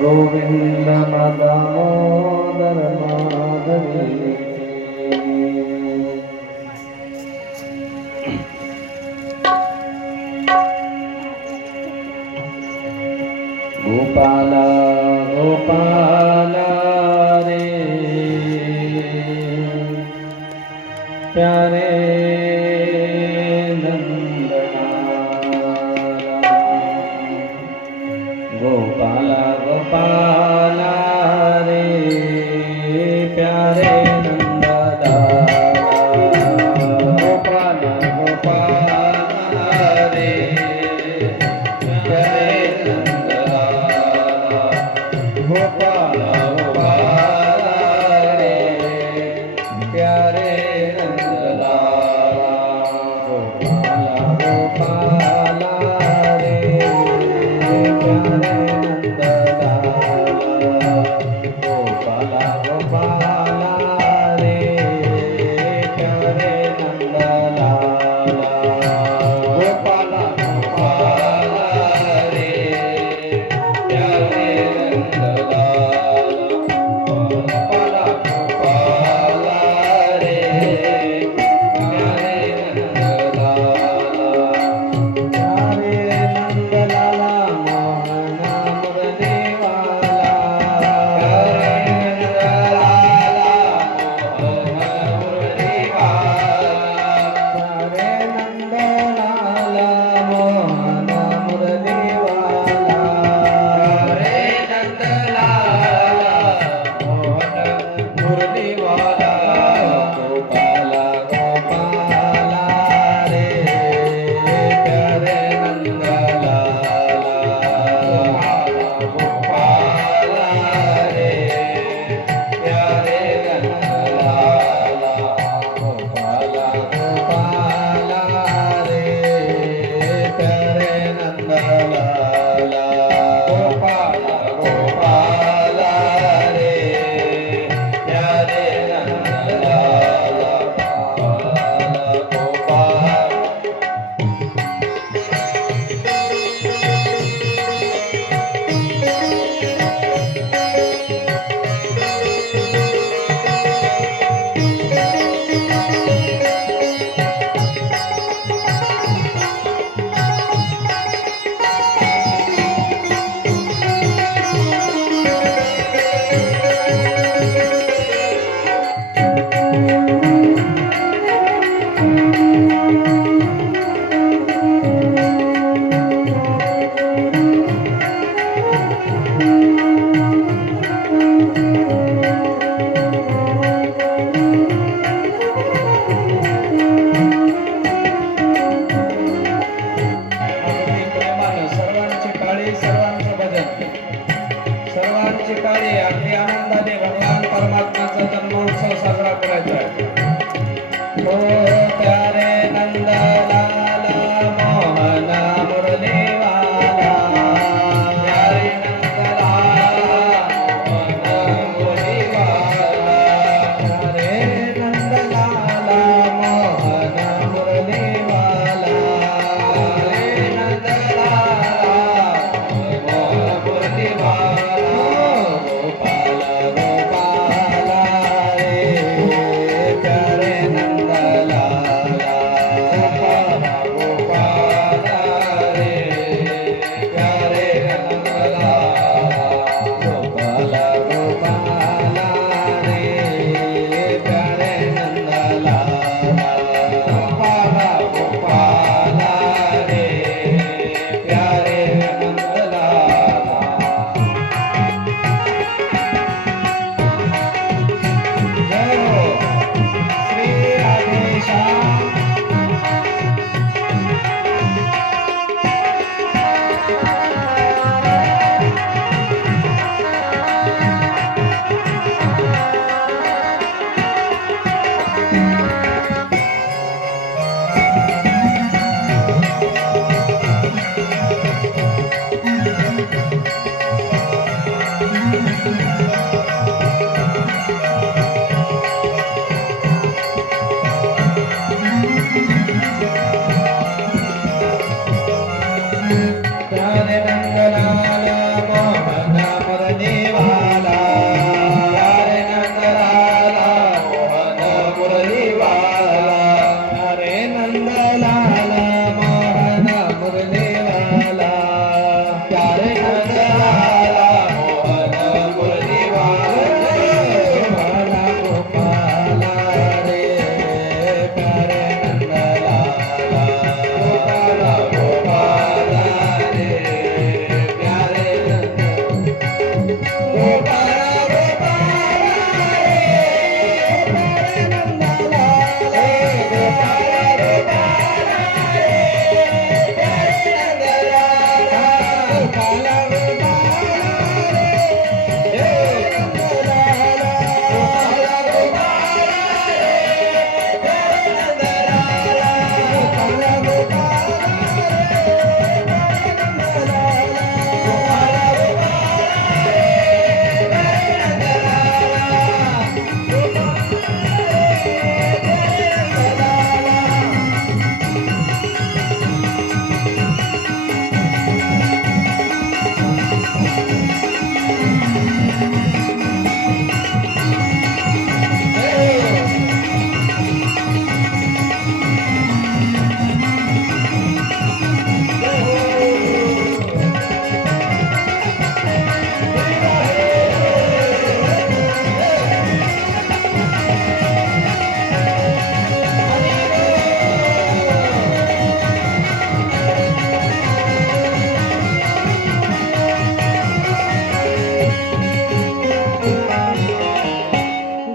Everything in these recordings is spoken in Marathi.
गोविंद दामोदर माधवी गोपाला गोपाला रे प्यारे गोपाला गोपाला रे प्यारे नंदलाला गोपाला गोपाला रे प्यारे नंदलाला गोपाला गोपाला रे प्यारे नंदलाला गोपाला गोपाला रे प्यारे सर्वांची काळी अगदी आनंदाने भगवान परमात्म्याचा जन्मोत्सव साजरा करायचा आहे. ओ प्यारे नंदलाला मोहन मुरलीवाला प्यारे नंदलाला मोहन मुरलीवाला प्यारे नंदलाला मोहन मुरलीवाला प्यारे नंदलाला मोहन मुरलीवाला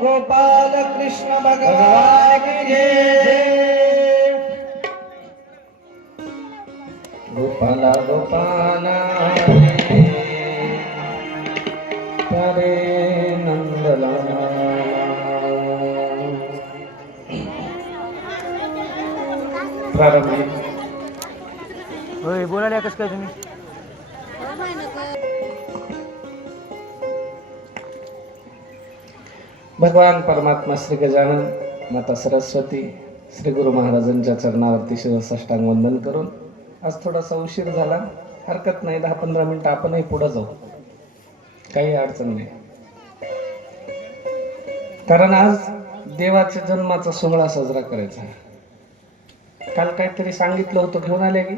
गोपाल कृष्ण भगवान की जय। गोपाला गोपाला हरे नंदलाला। प्रारंभी होय बोलायला कसं काय तुम्ही भगवान परमात्मा श्री गजानन, माता सरस्वती, श्री गुरु महाराजांच्या चरणावरती शिरसाष्टांग वंदन करून आज थोडासा उशीर झाला, हरकत नाही, 10-15 मिनिटं आपणही पुढे जाऊ, काही अडचण नाही. कारण आज देवाच्या जन्माचा सोहळा साजरा करायचा. काल काहीतरी सांगितलं होतं, घेऊन आले की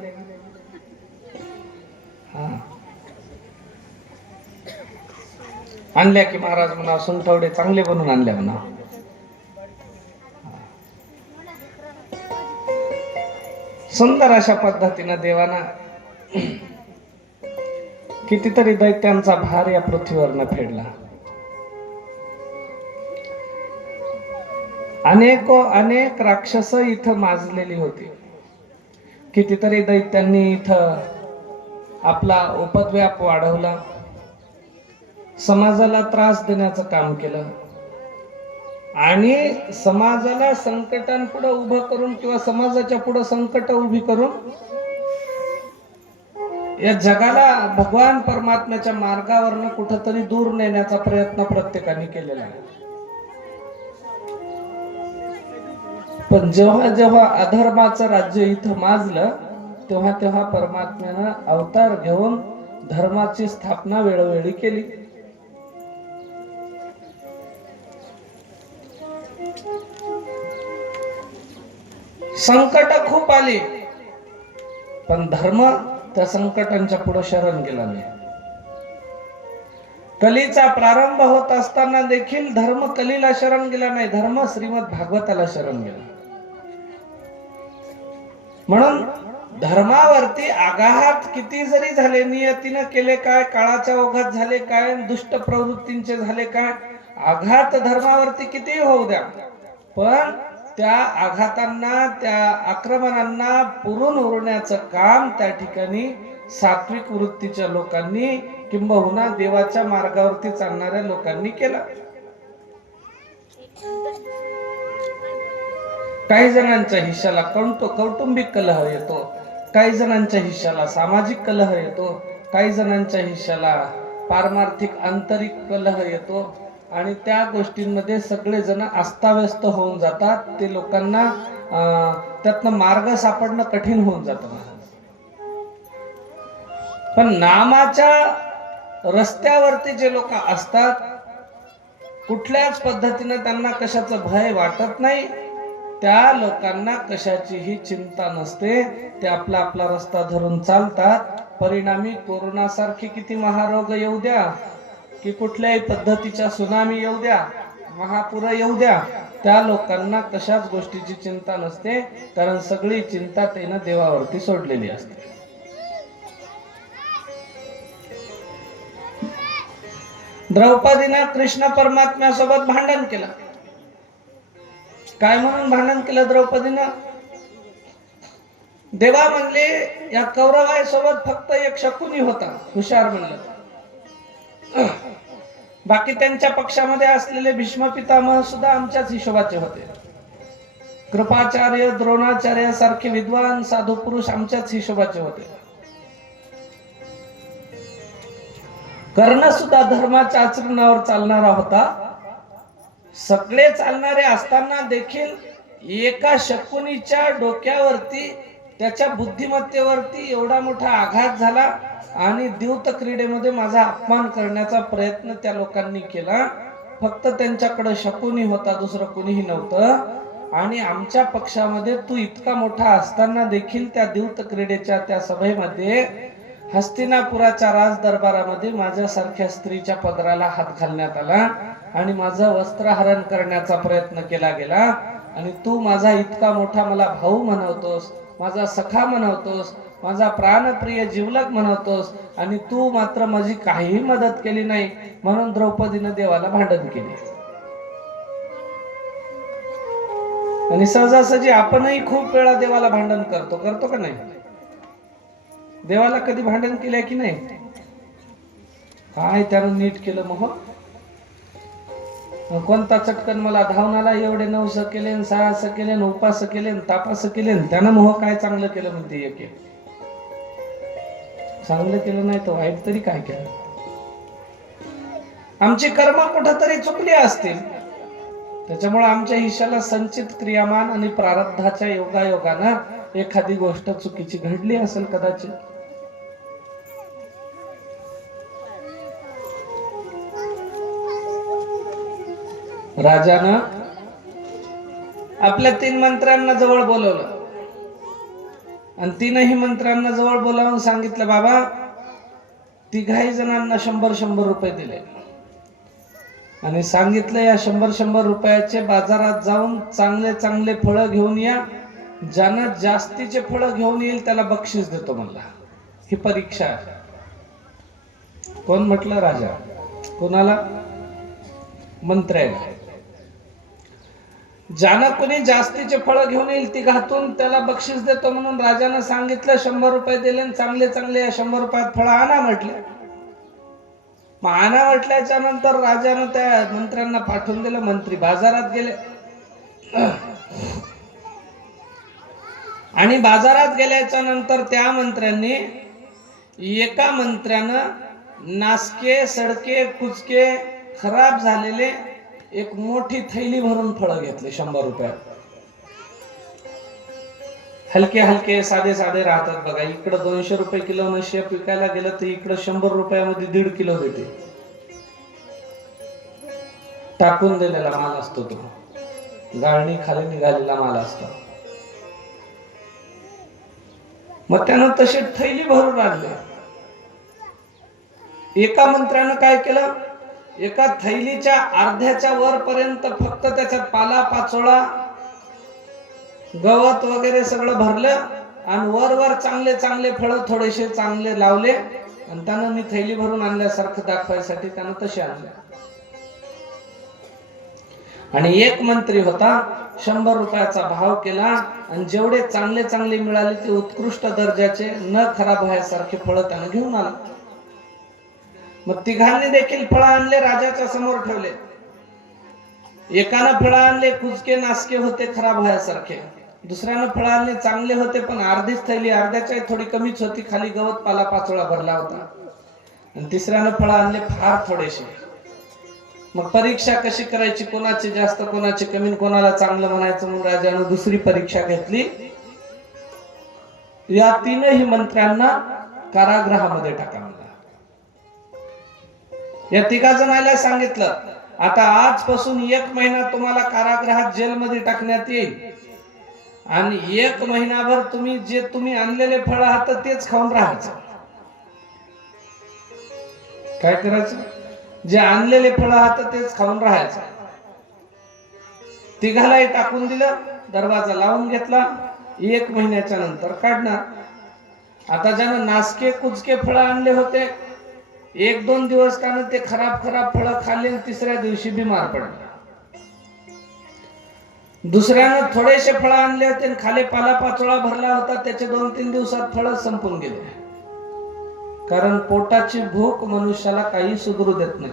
आणल्या की महाराज म्हणा सुंठवडे चांगले बनवून आणल्या म्हणा. सुंदर अशा पद्धतीनं देवाना कितीतरी दैत्यांचा भार या पृथ्वीवरनं फेडला. अनेक राक्षस इथं माजलेली होती. कितीतरी दैत्यांनी इथं आपला उपद्व्याप वाढवला, समाजाला त्रास देण्याचं काम केलं आणि समाजाला संकटांपुढे उभं करून किंवा समाजाच्या पुढे संकट उभी करून या जगाला भगवान परमात्म्याच्या मार्गावरनं कुठंतरी दूर नेण्याचा प्रयत्न प्रत्येकाने केलेला आहे. पण जेव्हा जेव्हा अधर्माचं राज्य इथं माजलं तेव्हा तेव्हा परमात्म्यानं अवतार घेऊन धर्माची स्थापना वेळोवेळी केली. संकट खूप आली पण धर्म त्या संकटांच्या पुढे शरण गेला नाही. कलीचा प्रारंभ होत असताना देखील धर्म कलीला शरण गेला नाही, धर्म श्रीमद भागवताला शरण गेला. म्हणून धर्मावरती आघात किती जरी झाले, नियतीनं केले काय, काळाच्या ओघात झाले काय, दुष्ट प्रवृत्तींचे झाले काय, आघात धर्मावरती किती होऊ द्या, पण त्या आघातांना, त्या आक्रमणांना पुरून उरण्याचं काम त्या ठिकाणी सात्विक वृत्तीच्या लोकांनी किंबहुना देवाच्या मार्गावरती चालणाऱ्या लोकांनी केलं. काही जणांच्या हिश्श्याला कौटुंबिक कलह येतो, काही जणांच्या हिश्श्याला सामाजिक कलह येतो, काही जणांच्या हिश्श्याला पारमार्थिक आंतरिक कलह येतो आणि त्या गोष्टींमध्ये सगळे जण अस्ताव्यस्त होऊन जातात. ते लोकांना त्यातनं मार्ग सापडणं कठीण होऊन जातं. पण नामाच्या रस्त्यावरती जे लोक असतात, कुठल्याच पद्धतीने त्यांना कशाचं भय वाटत नाही, त्या लोकांना कशाचीही चिंता नसते. ते आपला आपला रस्ता धरून चालतात. परिणामी कोरोना सारखी किती महारोग येऊ द्या की कुठल्याही पद्धतीच्या सुनामी येऊ द्या, महापूर येऊ द्या, त्या लोकांना कशाच गोष्टीची चिंता नसते, कारण सगळी चिंता त्यानं देवावरती सोडलेली असते. द्रौपदीनं कृष्ण परमात्म्यासोबत भांडण केलं. काय म्हणून भांडण केलं द्रौपदीनं? देवा म्हणले या कौरवाईसोबत फक्त एक शकुनी होता, हुशार म्हणलं. बाकी त्यांच्या पक्षामध्ये असलेले भीष्म पितामह सुद्धा आमच्याच हिशोबाचे होते. कृपाचार्य, द्रोणाचार्य सारखे विद्वान साधू पुरुष आमच्याच हिशोबाचे होते. कर्ण सुद्धा धर्माच्या आचरणावर चालणारा होता. सगळे चालणारे असताना देखील एका शकुनीच्या डोक्यावरती, त्याच्या बुद्धिमत्तेवरती एवढा मोठा आघात झाला आणि द्यूत क्रीडेमध्ये माझा अपमान करण्याचा प्रयत्न त्या लोकांनी केला. फक्त त्यांच्याकडे शकुनी होता, दुसरं कुणीही नव्हतं. आणि आमच्या पक्षामध्ये तू इतका मोठा असताना देखील त्या द्यूत क्रीडेच्या त्या सभेमध्ये हस्तिनापुराच्या राज दरबारामध्ये माझ्यासारख्या स्त्रीच्या पदराला हात घालण्यात आला आणि माझं वस्त्रहरण करण्याचा प्रयत्न केला गेला. आणि तू माझा इतका मोठा मला भाऊ म्हणवतोस, माझा सखा म्हणवतोस, माझा प्राणप्रिय जीवलग म्हणवतोस, आणि तू मात्र माझी काहीही मदत केली नाही. म्हणून द्रौपदीने देवाला भांडण केले. आणि सहजासहजी आपणही खूप वेळा देवाला भांडण करतो का नाही? देवाला कधी भांडण केलंय की नाही? काय त्यानं नीट केलं मग? कोणता चटकन मला धावून आला, एवढे 9 केले, 6 केले, उपास केले, तापास केले, त्यानं मोह काय चांगलं केलं म्हणते. एक चांगलं केलं नाही तर वाईट तरी काय केलं? आमची कर्म कुठंतरी चुकली असतील. त्याच्यामुळे आमच्या हिशाला संचित क्रियामान आणि प्रारब्धाच्या योगायोगानं एखादी गोष्ट चुकीची घडली असेल कदाचित. राजानं आपल्या 3 मंत्र्यांना जवळ बोलवलं आणि 3ही मंत्र्यांना जवळ बोलावून सांगितलं, बाबा तिघाही जणांना 100-100 रुपये दिले आणि सांगितलं या 100-100 रुपयाचे बाजारात जाऊन चांगले चांगले फळं घेऊन या. ज्यानं जास्तीचे फळं घेऊन येईल त्याला बक्षीस देतो म्हणला. ही परीक्षा आहे. कोण म्हटलं? राजा. कोणाला? मंत्र्याला. ज्यानं कोणी जास्तीचे फळं घेऊन येईल तिघातून त्याला बक्षीस देतो म्हणून राजानं सांगितलं. 100 रुपये दिले आणि चांगले चांगले या 100 रुपयात फळं आणा म्हटले. मग आणा म्हटल्याच्या नंतर राजानं त्या मंत्र्यांना पाठवून दिलं. मंत्री बाजारात गेले आणि बाजारात गेल्याच्या नंतर त्या मंत्र्यांनी, एका मंत्र्यानं नासके, सडके, कुचके, खराब झालेले एक मोठी थैली भरून फळं घेतले 100 रुपयात. हलके हलके साधे साधे राहतात बघा. इकडं 200 रुपये किलो शेप विकायला गेलं तर इकडं 100 रुपयामध्ये 1.5 किलो देते. टाकून दिलेला माल असतो तो, गाळणी खाली निघालेला माल असतो. मग त्यानं तशी थैली भरून आणले. एका मंत्र्यानं काय केलं, एका थैलीच्या अर्ध्याच्या वर पर्यंत फक्त त्याच्यात पाला पाचोळा गवत वगैरे सगळं भरलं आणि वर वर चांगले चांगले फळ थोडेसे चांगले लावले आणि त्यानं मी थैली भरून आणल्यासारखं दाखवायसाठी त्यानं तसे आणले. आणि एक मंत्री होता, 100 रुपयाचा भाव केला आणि जेवढे चांगले चांगले मिळाले ते उत्कृष्ट दर्जाचे न खराब व्हायसारखे फळ त्यानं घेऊन आला. मग तिघांनी देखील फळ आणले, राजाच्या समोर ठेवले. एकानं फळ आणले कुचके नासके होते, खराब व्हायसारखे. दुसऱ्यानं फळ आणले चांगले होते पण अर्धीच थैली, अर्ध्याच्या थोडी कमीच होती, खाली गवत पाला पाचोळा भरला होता. आणि तिसऱ्यानं फळ आणले फार थोडेसे. मग परीक्षा कशी करायची, कोणाचे जास्त कोणाचे कमी, कोणाला चांगलं म्हणायचं म्हणून राजानं दुसरी परीक्षा घेतली. या 3ही मंत्र्यांना कारागृहामध्ये टाका म्हणला. या 3 जणांना सांगितलं, आता आजपासून 1 महिना तुम्हाला कारागृहात जेलमध्ये टाकण्यात येईल आणि 1 महिनाभर तुम्ही जे तुम्ही आणलेले फळ आहात तेच खाऊन राहायचं. काय करायचं? जे आणलेले फळ आहात तेच खाऊन राहायचं. तिघालाही टाकून दिलं, दरवाजा लावून घेतला. 1 महिन्याच्या नंतर काढणार. आता ज्यानं नासके कुचके फळ आणले होते, 1-2 दिवस त्यानं ते खराब खराब फळ खाल्ले, तिसऱ्या दिवशी बिमार पडले. दुसऱ्यानं थोडेसे फळं आणले होते आणि खाली पालापाचोळा भरला होता, त्याचे 2-3 दिवसात फळं संपून गेले. कारण पोटाची भूक मनुष्याला काही सुधरू देत नाही.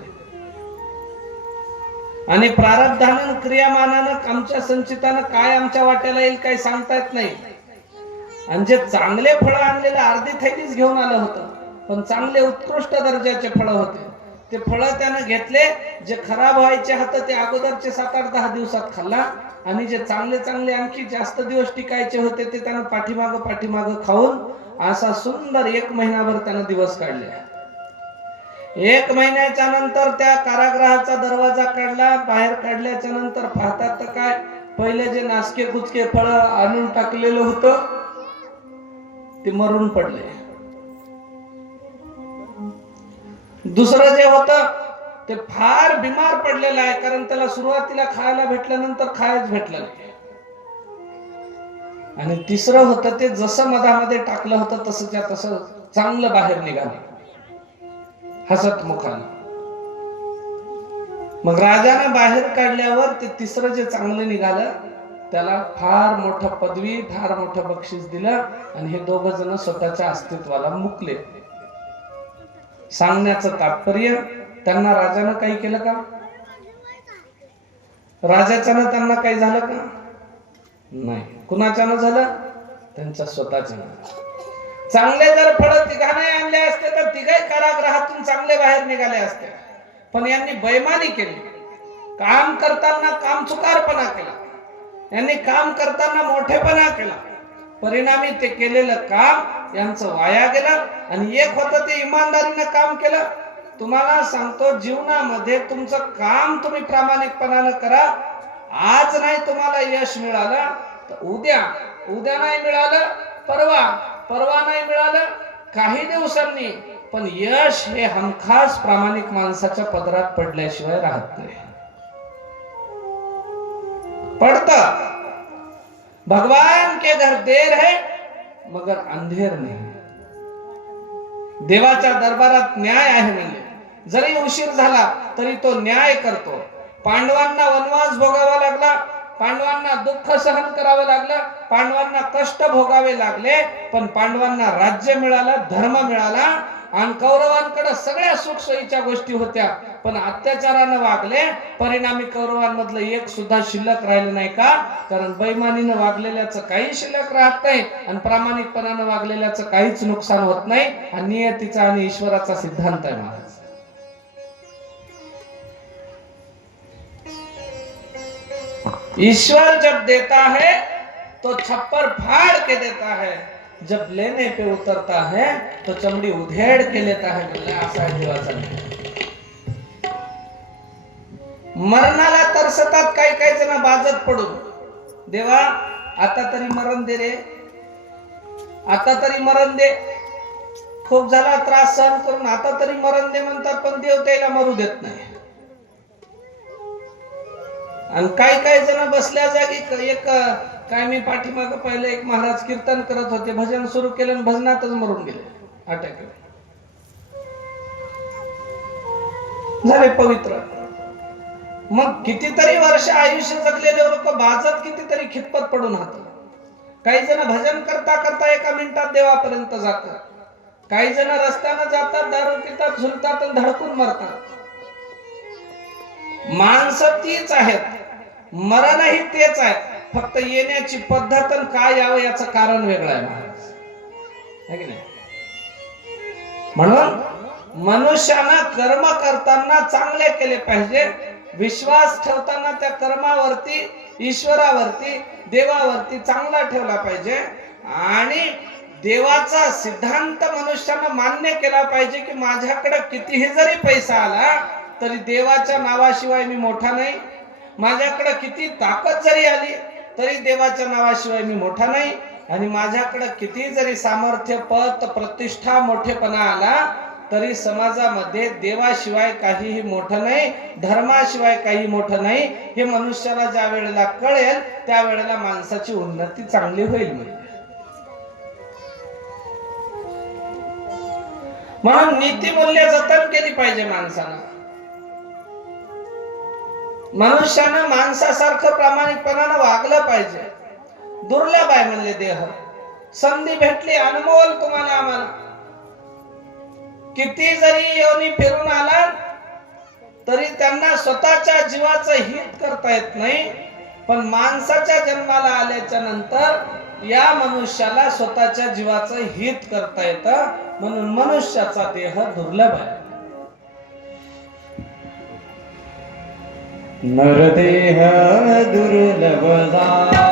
आणि प्रारब्धानं क्रियामानानं आमच्या संचितानं काय आमच्या वाट्याला येईल काही सांगता येत नाही. आणि जे चांगले फळं आणलेलं अर्धी थैलीच घेऊन आलं होतं, पण चांगले उत्कृष्ट दर्जाचे फळं होते. ते फळं त्यानं घेतले, जे खराब व्हायचे होते ते अगोदरचे 7-8-10 दिवसात खाल्ला, आणि जे चांगले चांगले आणखी जास्त दिवस टिकायचे होते ते त्यानं पाठीमागं खाऊन असा सुंदर 1 महिनाभर त्यानं दिवस काढले. 1 महिन्याच्या नंतर त्या कारागृहाचा दरवाजा काढला. बाहेर काढल्याच्या नंतर पाहतात तर काय, पहिले जे नासके कुचके फळं आणून टाकलेलं होतं ते मरून पडले. दुसरं जे होतं ते फार बिमार पडलेलं आहे, कारण त्याला सुरुवातीला खायला भेटल्यानंतर खायच भेटलं नाही. आणि तिसरं होतं ते जसं मधामध्ये टाकलं होतं तसंच्या तसं चांगलं बाहेर निघालं, हसत मुखानं. मग राजाने बाहेर काढल्यावर ते तिसरं जे चांगलं निघालं त्याला फार मोठं पदवी, फार मोठं बक्षीस दिलं, आणि हे दोघ जण स्वतःच्या अस्तित्वाला मुकले. सांगण्याचं तात्पर्य, त्यांना राजानं काही केलं का? राजाच्यानं त्यांना काही झालं का? नाही. कुणाच्यानं झालं? त्यांच्या स्वतःच्यानं. चांगले जर फळं तिघाने आणले असते तर तिघही कारागृहातून चांगले बाहेर निघाले असते. पण यांनी बेईमानी केली, काम करताना कामचुकारपणा केला, यांनी काम करताना मोठेपणा केला. परिणामी ते केलेलं काम यांचं वाया गेलं. आणि एक होतं ते इमानदारीनं काम केलं. तुम्हाला सांगतो, जीवनामध्ये तुमचं काम तुम्ही प्रामाणिकपणानं करा. आज नाही तुम्हाला यश मिळालं तर उद्या नाही मिळालं, परवा नाही मिळालं, काही दिवसांनी, पण यश हे हमखास प्रामाणिक माणसाच्या पदरात पडल्याशिवाय राहत नाही. पड़ता भगवान के घर देर है मगर अंधेर नहीं. देवाच्या दरबारात न्याय आहे, म्हणजे जरी उशीर झाला तरी तो न्याय करतो. पांडवांना वनवास भोगावा लागला, पांडवांना दुःख सहन करावं लागलं, पांडवांना कष्ट भोगावे लागले, पण पांडवांना राज्य मिळालं, धर्म मिळाला. आणि कौरवांकडे सगळ्या सुखसोयीच्या गोष्टी होत्या, पण अत्याचारानं वागले. परिणामी कौरवांमधलं एक सुद्धा शिल्लक राहिलं नाही. का? कारण बेईमानीनं वागलेल्याचं काही शिल्लक राहत नाही, आणि प्रामाणिकपणानं वागलेल्याचं काहीच नुकसान होत नाही. हा नियतीचा आणि ईश्वराचा सिद्धांत आहे महाराज. ईश्वर जब देता है तो छप्पर फाड़ के देता है, जब लेने पे उतरता है तो चमड़ी उधेड़ के लेता है. असा आहे देवाचा. मरणाला तरसतात काही जण बाजत पडून, देवा आता तरी मरण दे रे, आता तरी मरण दे. खूप झाला त्रास सहन करून, आता तरी मरण दे म्हणतात, पण देव त्याला मरू देत नाही. आणि काही जण बसल्या जागी, एक काय मी पाठीमागं पाहिलं, एक महाराज कीर्तन करत होते, भजन सुरू केलं आणि भजनातच मरून गेले, अटॅक झाले पवित्र. मग कितीतरी वर्ष आयुष्य जगलेले लोक बाजत कितीतरी खितपत पडून राहतात. काही जण भजन करता करता 1 मिनिटात देवापर्यंत जातात, काही जण रस्त्यानं जातात, दारू पितात, झुलतात आणि धडकून मरतात. माणसं तीच आहेत, मरणही तेच आहे, फक्त येण्याची पद्धत आणि काय यावं याचं कारण वेगळं आहे महाराज, है की नाही? म्हणून मनुष्यानं कर्म करताना चांगले केले पाहिजे. विश्वास ठेवताना त्या कर्मावरती, ईश्वरावरती, देवावरती चांगला ठेवला पाहिजे. आणि देवाचा सिद्धांत मनुष्यानं मान्य केला पाहिजे की माझ्याकडे कितीही जरी पैसा आला तरी देवाच्या नावाशिवाय मी मोठा नाही. माझ्याकडे किती ताकद जरी आली तरी देवाच्या नावाशिवाय मी मोठा नाही. आणि माझ्याकडे किती जरी सामर्थ्य, पद, प्रतिष्ठा, मोठेपणा आला तरी समाजामध्ये देवाशिवाय काहीही मोठं नाही, धर्माशिवाय काही मोठं नाही. हे मनुष्याला ज्या वेळेला कळेल त्या वेळेला माणसाची उन्नती चांगली होईल. म्हणून नीतिमूल्य जतन केली पाहिजे माणसानं. मनुष्यानं माणसासारखं प्रामाणिकपणानं वागलं पाहिजे. दुर्लभ आहे म्हणजे देह. संधी भेटली अनमोल तुम्हाला आम्हाला. किती जरी योनी फिरून आला तरी त्यांना स्वतःच्या जीवाचं हित करता येत नाही. पण माणसाच्या जन्माला आल्याच्या नंतर या मनुष्याला स्वतःच्या जीवाचं हित करता येतं. म्हणून मनुष्याचा देह दुर्लभ आहे. नरदेह दुर्लभ झाला,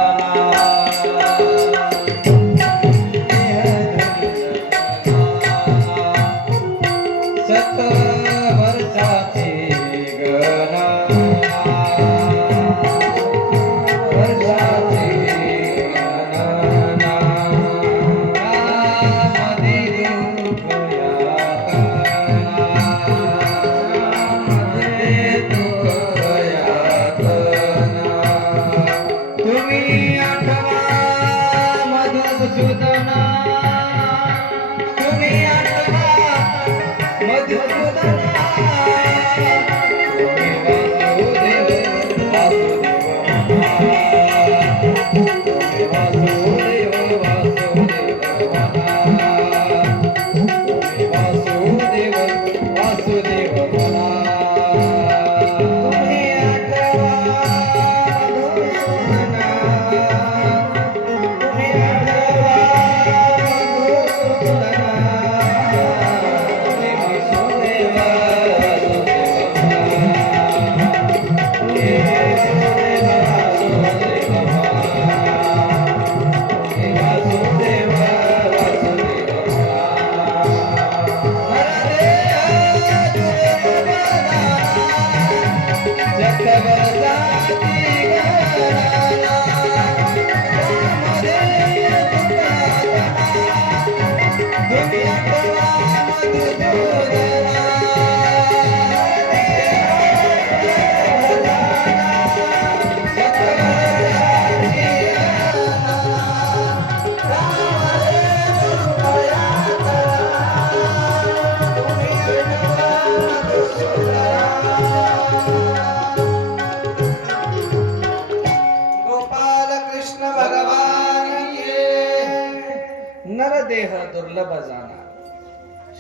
देह दुर्लभ जाणा.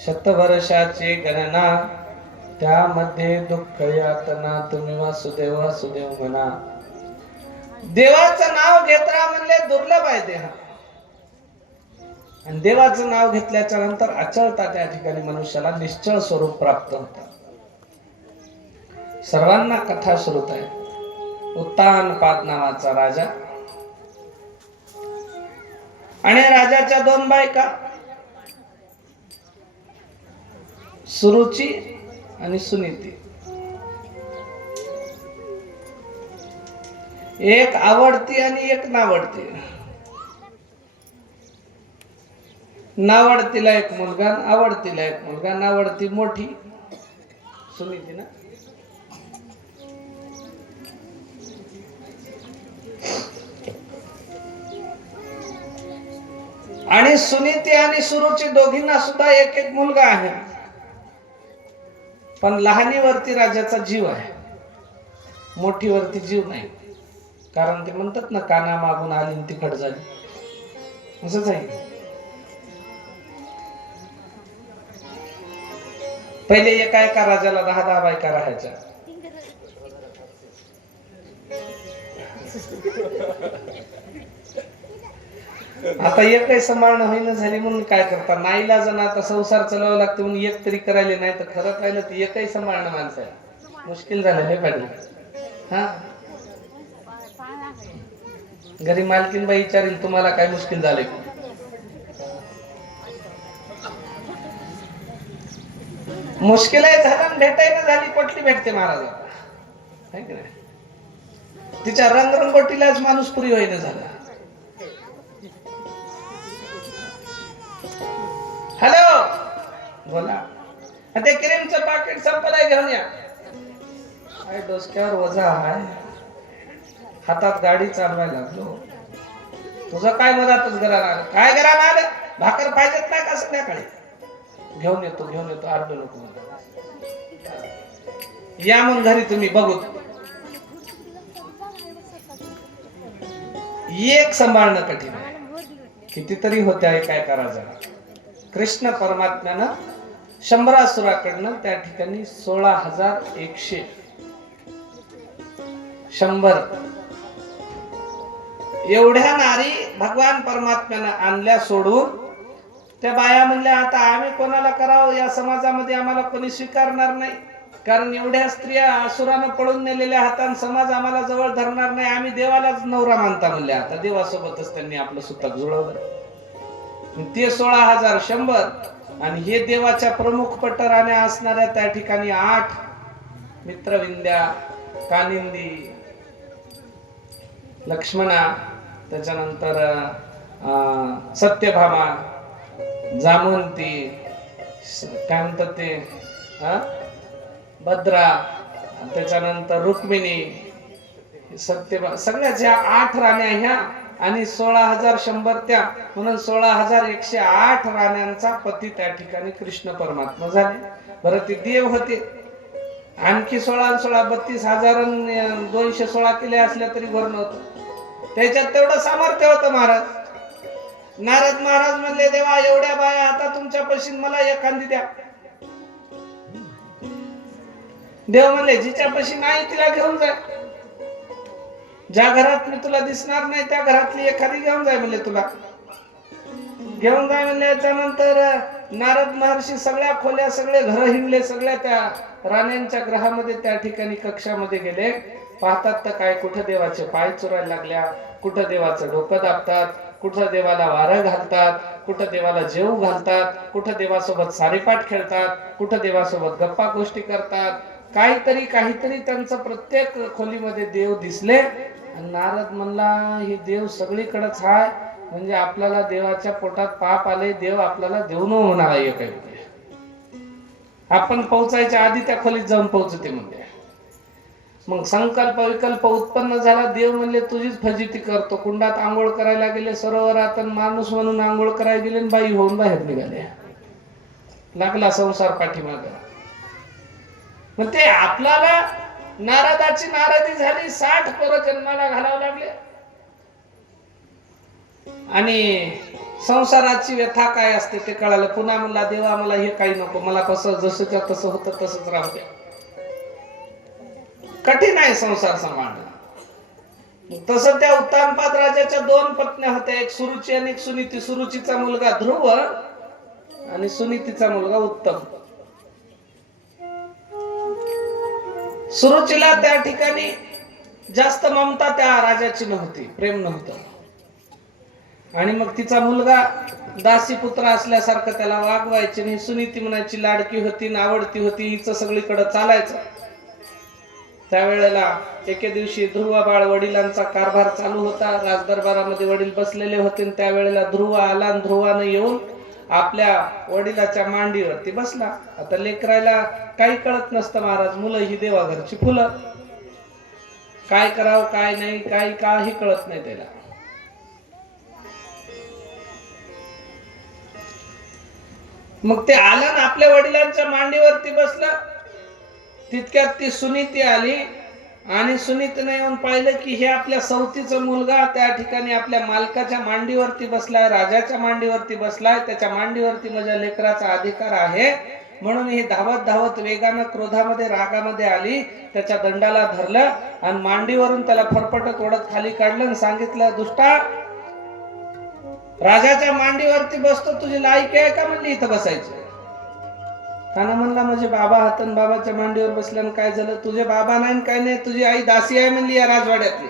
शतवर्षाची गणना त्यामध्ये दुःख यातना तुम्ही वासुदेव वासुदेव म्हणा. देवाचं नाव घेत राहा म्हणले दुर्लभ आहे देह. आणि देवाचं नाव घेतल्याच्या नंतर अचलता त्या ठिकाणी मनुष्याला निश्चळ स्वरूप प्राप्त होतं. सर्वांना कथा श्रुत आहे. उत्तानपाद नावाचा राजा आणि राजाच्या दोन बायका, सुरुची आणि सुनीती. एक आवडती आणि एक नावडती. नावडतीला एक मुलगा, आवडतीला एक मुलगा. नावडती मोठी, सुनीती ना. आणि सुनीती आणि सुरुची दोघींना सुद्धा एक एक मुलगा आहे. पण लहानीवरती राजाचा जीव आहे, मोठीवरती जीव नाही. कारण ते म्हणतात ना, काना मागून आली तिखट झाली, असंच आहे. पहिले एका एका राजाला 10-10 बायका राहायच्या. आता एकही सांभाळणं होईना झाली म्हणून काय करता, नाईलाजानं आता संसार चालवावा लागतो म्हणून एक तरी करायला. नाही तर खरं पाहिलं तर एकही सांभाळणं माणसाला मुश्किल झालं हे पाहिजे. हा, घरी मालकीन बाई विचारेल तुम्हाला काय मुश्किल झाले. मुश्किल आहे झालं, भेटायला झाली कुठली भेटते महाराजाला, है की नाही. तिच्या रंगरंगोटीलाच माणूस पुरी होईना झाला. हॅलो बोला, ते क्रीमचं पाकिट संपलंय, घेऊन या. काय डोसक्यावर वजा आहे, हातात गाडी चालवायला लागलो. तुझं काय मधातच घराला आलं, काय घराला आलं, भाकर पाहिजेत नाही का संध्याकाळी. घेऊन येतो घेऊन येतो, अर्ध नको या मग घरी तुम्ही बघू. एक सांभाळणं कठीण आहे. कितीतरी होते आहे, काय करायचं. कृष्ण परमात्म्यानं 100 असुराकडनं त्या ठिकाणी 16,100 एवढ्या नारी भगवान परमात्म्यानं आणल्या सोडून. त्या बाया म्हणल्या आता आम्ही कोणाला करावं, या समाजामध्ये आम्हाला कोणी स्वीकारणार नाही, कारण एवढ्या स्त्रिया असुरानं पळून नेलेल्या हातान समाज आम्हाला जवळ धरणार नाही, आम्ही देवालाच नवरा मानता म्हणल्या. आता देवासोबतच त्यांनी आपलं सुतक जुळवलं. ते 16,100 आणि हे देवाच्या प्रमुख पटराण्या असणाऱ्या त्या ठिकाणी 8 मित्रविंद्या, कानिंदी, लक्ष्मणा, त्याच्यानंतर सत्यभामा, जामवंती, काय म्हणतात ते भद्रा, त्याच्यानंतर रुक्मिणी, सत्यभामा, सगळ्या ज्या 8 राण्या ह्या आणि 16,100 त्या, म्हणून 16,108 राण्यांचा पती त्या ठिकाणी कृष्ण परमात्मा झाले. बरं ते देव होते, आणखी 16 16 32,216 केले असल्या तरी भर नव्हतं. त्याच्यात तेवढं सामर्थ्य होतं महाराज. नारद महाराज म्हणले देवा एवढ्या बाया आता तुमच्या पशीन, मला एखादी द्या. देव म्हणले जिच्या पशी नाही तिला घेऊन जाय, ज्या घरात मी तुला दिसणार नाही त्या घरातली एखादी घेऊन जाय म्हणले, तुला घेऊन जाय म्हणले. त्यानंतर नारद महर्षी सगळ्या खोल्या, सगळे घर हिंडले, सगळ्या त्या राण्यांच्या ग्रहामध्ये त्या ठिकाणी कक्षामध्ये गेले. पाहतात तर काय, कुठं देवाचे पाय चोरायला लागल्या, कुठं देवाचं डोकं दाबतात, कुठं देवाला वारं घालतात, कुठं देवाला जेव घालतात, कुठं देवासोबत सारीपाठ खेळतात, कुठं देवासोबत गप्पा गोष्टी करतात. काहीतरी त्यांचं प्रत्येक खोलीमध्ये देव दिसले. आणि नारद म्हणला हे देव सगळीकडेच हाय, म्हणजे आपल्याला देवाच्या पोटात पाप आले, देव आपल्याला देऊ न होणार आहे काही. आपण पोहोचायच्या आधी त्या खोलीत जाऊन पोहोचते म्हणजे. मग संकल्प विकल्प उत्पन्न झाला. देव म्हणले तुझीच फजिती करतो. कुंडात आंघोळ करायला गेले, सरोवरात माणूस म्हणून आंघोळ करायला गेले, बाई होऊन बाहेर निघाले. लागला संसार पाठीमाग. मग ते आपल्याला नारदाची नाराजी झाली, 60 पोरं जन्माला घालावं लागले. आणि संसाराची व्यथा काय असते ते कळालं. पुन्हा म्हणला देवा मला हे काही नको, मला कसं जसंच्या तसं होतं तसंच राहू द्या. कठीण आहे संसार सांभाळणं. तसं त्या उत्तानपाद राजाच्या 2 पत्न्या होत्या, एक सुरुची आणि एक सुनीती. सुरुचीचा मुलगा ध्रुव आणि सुनीतीचा मुलगा उत्तम. सुरुचीला त्या ठिकाणी जास्त ममता त्या राजाची नव्हती, प्रेम नव्हतं. आणि मग तिचा मुलगा दासी पुत्र असल्यासारखं त्याला वागवायचे नाही. सुनीती म्हणायची लाडकी होती, नावडती होती, हिचं सगळीकडे चालायचं. त्यावेळेला एके दिवशी ध्रुव बाळ वडिलांचा कारभार चालू होता. राजदरबारामध्ये वडील बसलेले होते. त्यावेळेला ध्रुव आला आणि ध्रुवानं येऊन आपल्या वडिलाच्या मांडीवरती बसला. आता लेकरायला काही कळत नसतं महाराज, मुलं ही देवाघरची फुलं, काय करावं काय नाही काही कळत नाही त्याला. मग ते आलं ना आपल्या वडिलांच्या मांडीवरती बसलं. तितक्यात ती सुनीती आली आणि सुनीतीने येऊन पाहिलं की हे आपल्या सवतीचा मुलगा त्या ठिकाणी आपल्या मालकाच्या मांडीवरती बसलाय, राजाच्या मांडीवरती बसलाय. त्याच्या मांडीवरती माझ्या लेकराचा अधिकार आहे. म्हणून ही धावत धावत वेगानं क्रोधामध्ये रागामध्ये आली, त्याच्या दंडाला धरलं आणि मांडीवरून त्याला फरफटत ओढत खाली काढलं आणि सांगितलं दुष्टा, राजाच्या मांडीवरती बसतो, तुझी लायकी आहे का म्हणली इथं बसायचं? त्यानं म्हणला माझे बाबा हातन बाबाच्या मांडीवर बसल्यानं काय झालं? तुझे बाबा नाही काय नाही, तुझी आई दासी आहे म्हणली या राजवाड्यातली,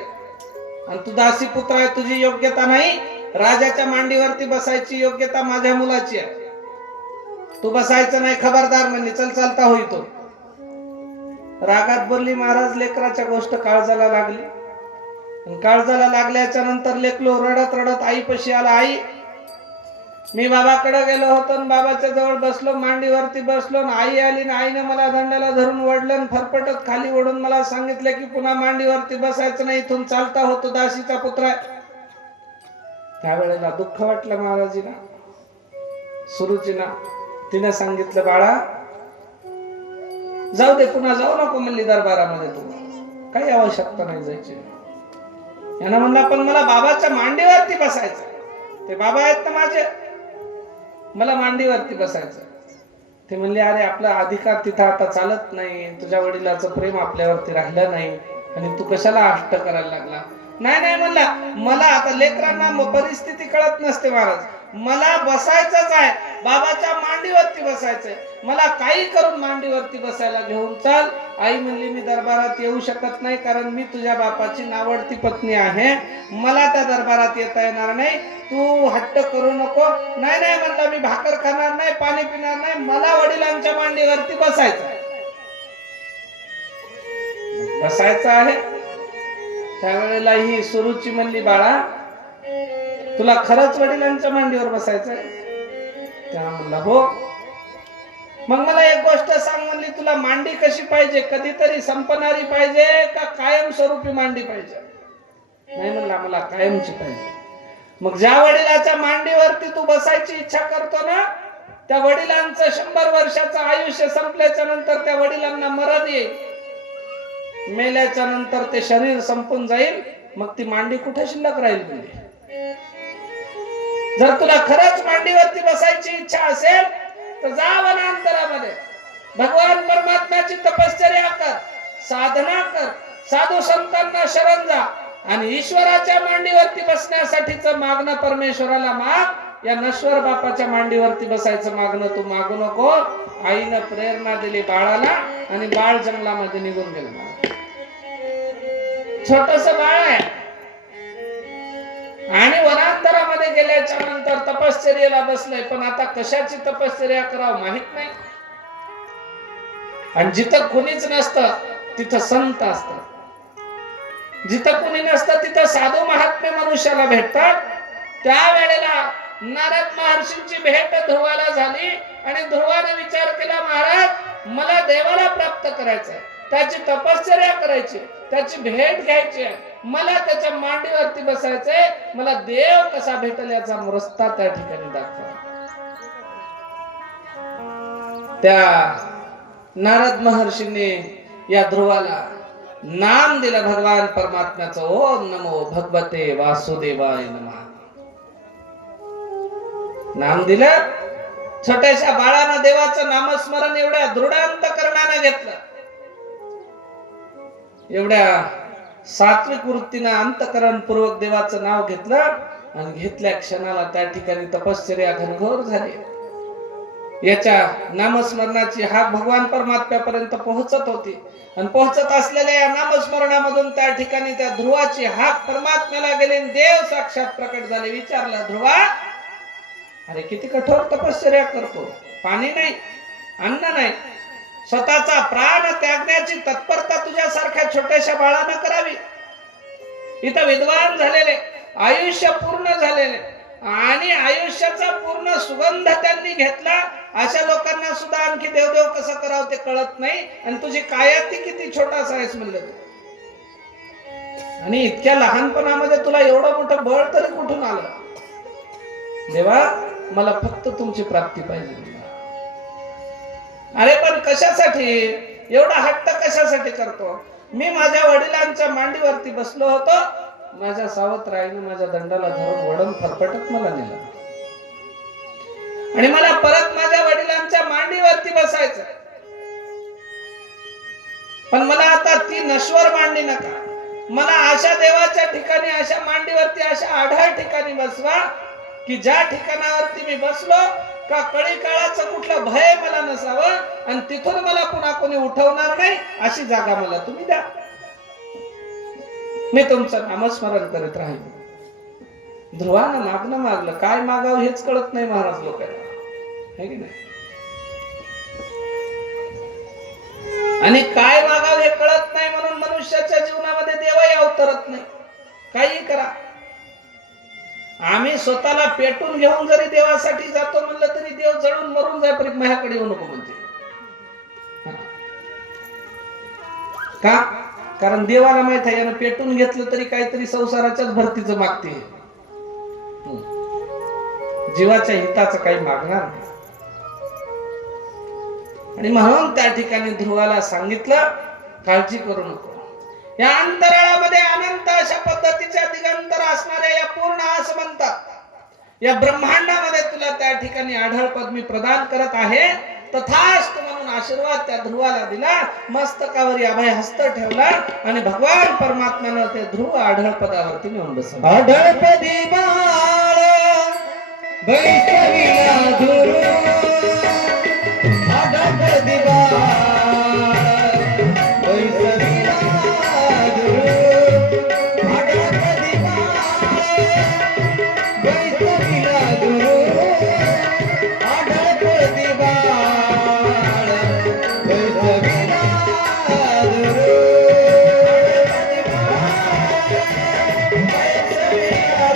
आणि तू दासी पुत्र आहे, तुझी योग्यता नाही. राजाच्या मांडीवरती बसायची योग्यता माझ्या मुलाची आहे, तू बसायचं नाही, खबरदार म्हणली. चल चालता होई तो. रागात बोलली महाराज. लेकराच्या गोष्ट काळजाला लागली. काळजाला लागल्याच्या नंतर लेकलो रडत रडत आईपाशी आला. आई, मी बाबाकडे गेलो होतो, बाबाच्या जवळ बसलो, मांडीवरती बसलो, आई आली ना आईने मला दंडाला धरून ओढलं, फरफटत खाली ओढून मला सांगितलं की पुन्हा मांडीवरती बसायचं नाही, इथून चालता होतो, दासीचा पुत्र आहे. त्यावेळेला दुःख वाटलं महाराजींना, सुरुचीना. तिने सांगितलं बाळा जाऊ दे, पुन्हा जाऊ नको म्हणली दरबारामध्ये, तू काही आवश्यकता नाही जायची. यांना म्हणला पण मला बाबाच्या मांडीवरती बसायचं, ते बाबा आहेत ना माझे, मला मांडीवरती बसायचं. ते म्हणले अरे आपला अधिकार तिथं आता चालत नाही, तुझ्या वडिलाचं प्रेम आपल्यावरती राहिलं नाही आणि तू कशाला अष्ट करायला लागला. नाही नाही म्हणला, मला आता लेकरांना परिस्थिती कळत नसते महाराज, मला बसायचंच आहे, बाबाच्या मांडीवरती बसायचंय, मला काही करून मांडीवरती बसायला घेऊन चाल. आई म्हणली मी दरबारात येऊ शकत नाही, कारण मी तुझ्या बापाची नावडती पत्नी आहे, मला त्या दरबारात येता येणार नाही, तू हट्ट करू नको. नाही नाही म्हणला, मी भाकर खाणार नाही, पाणी पिणार नाही, मला वडिलांच्या मांडीवरती बसायचं बसायचं आहे. त्यावेळेला ही सुरुची म्हणली बाळा तुला खरंच वडिलांच्या मांडीवर बसायचंय? त्या म्हणला हो. मग मला एक गोष्ट सांग म्हणली, तुला मांडी कशी पाहिजे, कधीतरी संपणारी पाहिजे का कायमस्वरूपी मांडी पाहिजे? नाही म्हणला मला कायमची पाहिजे. मग ज्या वडिलाच्या मांडीवरती तू बसायची इच्छा करतो ना, त्या वडिलांचं 100 वर्षाचं आयुष्य संपल्याच्या नंतर त्या वडिलांना मरण येईल, मेल्याच्या नंतर ते शरीर संपून जाईल, मग ती मांडी कुठे शिल्लक राहील? म्हणजे जर तुला खरंच मांडीवरती बसायची इच्छा असेल तर जा वनांतरामध्ये, भगवान परमात्म्याची तपश्चर्या कर, साधना कर, साधू संतांना शरण जा आणि ईश्वराच्या मांडीवरती बसण्यासाठीचं मागणं परमेश्वराला माग. या नश्वर बापाच्या मांडीवरती बसायचं मागणं तू मागू नको. आईनं प्रेरणा दिली बाळाला आणि बाळ जंगलामध्ये निघून गेलं. छोटस बाळ आहे आणि वनांतरामध्ये गेल्याच्या नंतर तपश्चर्येला बसलंय, पण आता कशाची तपश्चर्या करावं माहित नाही. आणि जिथं कुणीच नसतं तिथं संत असतात, जिथं कुणी नसतं तिथं साधू महात्मे मनुष्याला भेटतात. त्यावेळेला नारद महर्षींची भेट ध्रुवाला झाली आणि ध्रुवाने विचार केला, महाराज मला देवाला प्राप्त करायचंय, त्याची तपश्चर्या करायची, त्याची भेट घ्यायची, मला त्याच्या मांडीवरती बसायचंय, मला देव कसा भेटेल याचा रस्ता त्या ठिकाणी दाखवा. त्या नारद महर्षींनी या ध्रुवाला नाम दिलं भगवान परमात्म्याचं, ओम नमो भगवते वासुदेवाय नमः. नाम दिलं. छोट्याशा बाळानं देवाचं नामस्मरण एवढ्या दृढ अंतकरणानं घेतलं, एवढ्या सात्विक वृत्तीनं अंतकरण पूर्वक देवाचं नाव घेतलं आणि घेतल्या क्षणाला त्या ठिकाणी तपश्चर्या घनघोर झाली. याच्या नामस्मरणाची हाक भगवान परमात्म्यापर्यंत पोहोचत होती आणि पोहोचत असलेल्या या नामस्मरणामधून त्या ठिकाणी त्या ध्रुवाची हाक परमात्म्याला गेली. देव साक्षात प्रकट झाले. विचारलं, ध्रुवा अरे किती कठोर तपश्चर्या करतो, पाणी नाही, अन्न नाही, स्वतःचा प्राण त्यागण्याची तत्परता तुझ्यासारख्या छोट्याशा बाळानं करावी. इथं विद्वान झालेले, आयुष्य पूर्ण झालेले आणि आयुष्याचा पूर्ण सुगंध त्यांनी घेतला, अशा लोकांना सुद्धा आणखी देवदेव कसं करावं ते कळत नाही. आणि तुझी कायाती किती छोटासा आहेस म्हणलं तू, आणि इतक्या लहानपणामध्ये तुला एवढं मोठं बळ तरी कुठून आलं? देवा मला फक्त तुमची प्राप्ती पाहिजे. अरे पण कशासाठी एवढा हट्ट कशासाठी करतो? मी माझ्या वडिलांच्या मांडीवरती बसलो होतो, माझ्या सावत्राईने माझ्या दंडाला धरून वडून फरफटत मला नेलं आणि मला परत माझ्या वडिलांच्या मांडीवरती बसायचं. पण मला आता ती नश्वर मांडी नका, मला अशा देवाच्या ठिकाणी, अशा मांडीवरती, अशा आढळ ठिकाणी बसवा की ज्या ठिकाणावरती मी बसलो का कळी काळाचं कुठलं भय मला नसावं आणि तिथून मला पुन्हा कोणी उठवणार नाही, अशी जागा मला तुम्ही द्या. मी तुमचं नामस्मरण करीत राहील. ध्रुवानं मागणं मागलं, काय मागावं हेच कळत नाही महाराज लोकांना, है की नाही? आणि काय मागावं हे कळत नाही म्हणून मनुष्याच्या जीवनामध्ये देवही अवतरत नाही. काही करा, आम्ही स्वतःला पेटून घेऊन जरी देवासाठी जातो म्हणलं तरी देव जळून मरून जाय पण माझ्याकडे येऊ नको म्हणते. का? कारण देवाला माहित आहे यानं पेटून घेतलं तरी काहीतरी संसाराच्याच भरतीचं मागते, जीवाच्या हिताचं काही मागणार नाही. आणि म्हणून त्या ठिकाणी ध्रुवाला सांगितलं, काळजी करू नको, या अंतराळामध्ये अनंत अशा पद्धतीच्या दिगंतर असणाऱ्या या पूर्ण आसमंतात, या ब्रह्मांडामध्ये तुला त्या ठिकाणी आढळपद मी प्रदान करत आहे, तथास्तु म्हणून आशीर्वाद त्या ध्रुवाला दिला. मस्तकावर अभय हस्त ठेवला आणि भगवान परमात्म्यानं ते ध्रुव आढळपदावरती नेऊन बसवलं. आढळपदी बाळ बैसविला ध्रुव, आढळपदी बाळ बैसविला ध्रुव, आढळपदी बाळ बैसविला ध्रुव, आढळपदी बाळ बैसविला ध्रुव.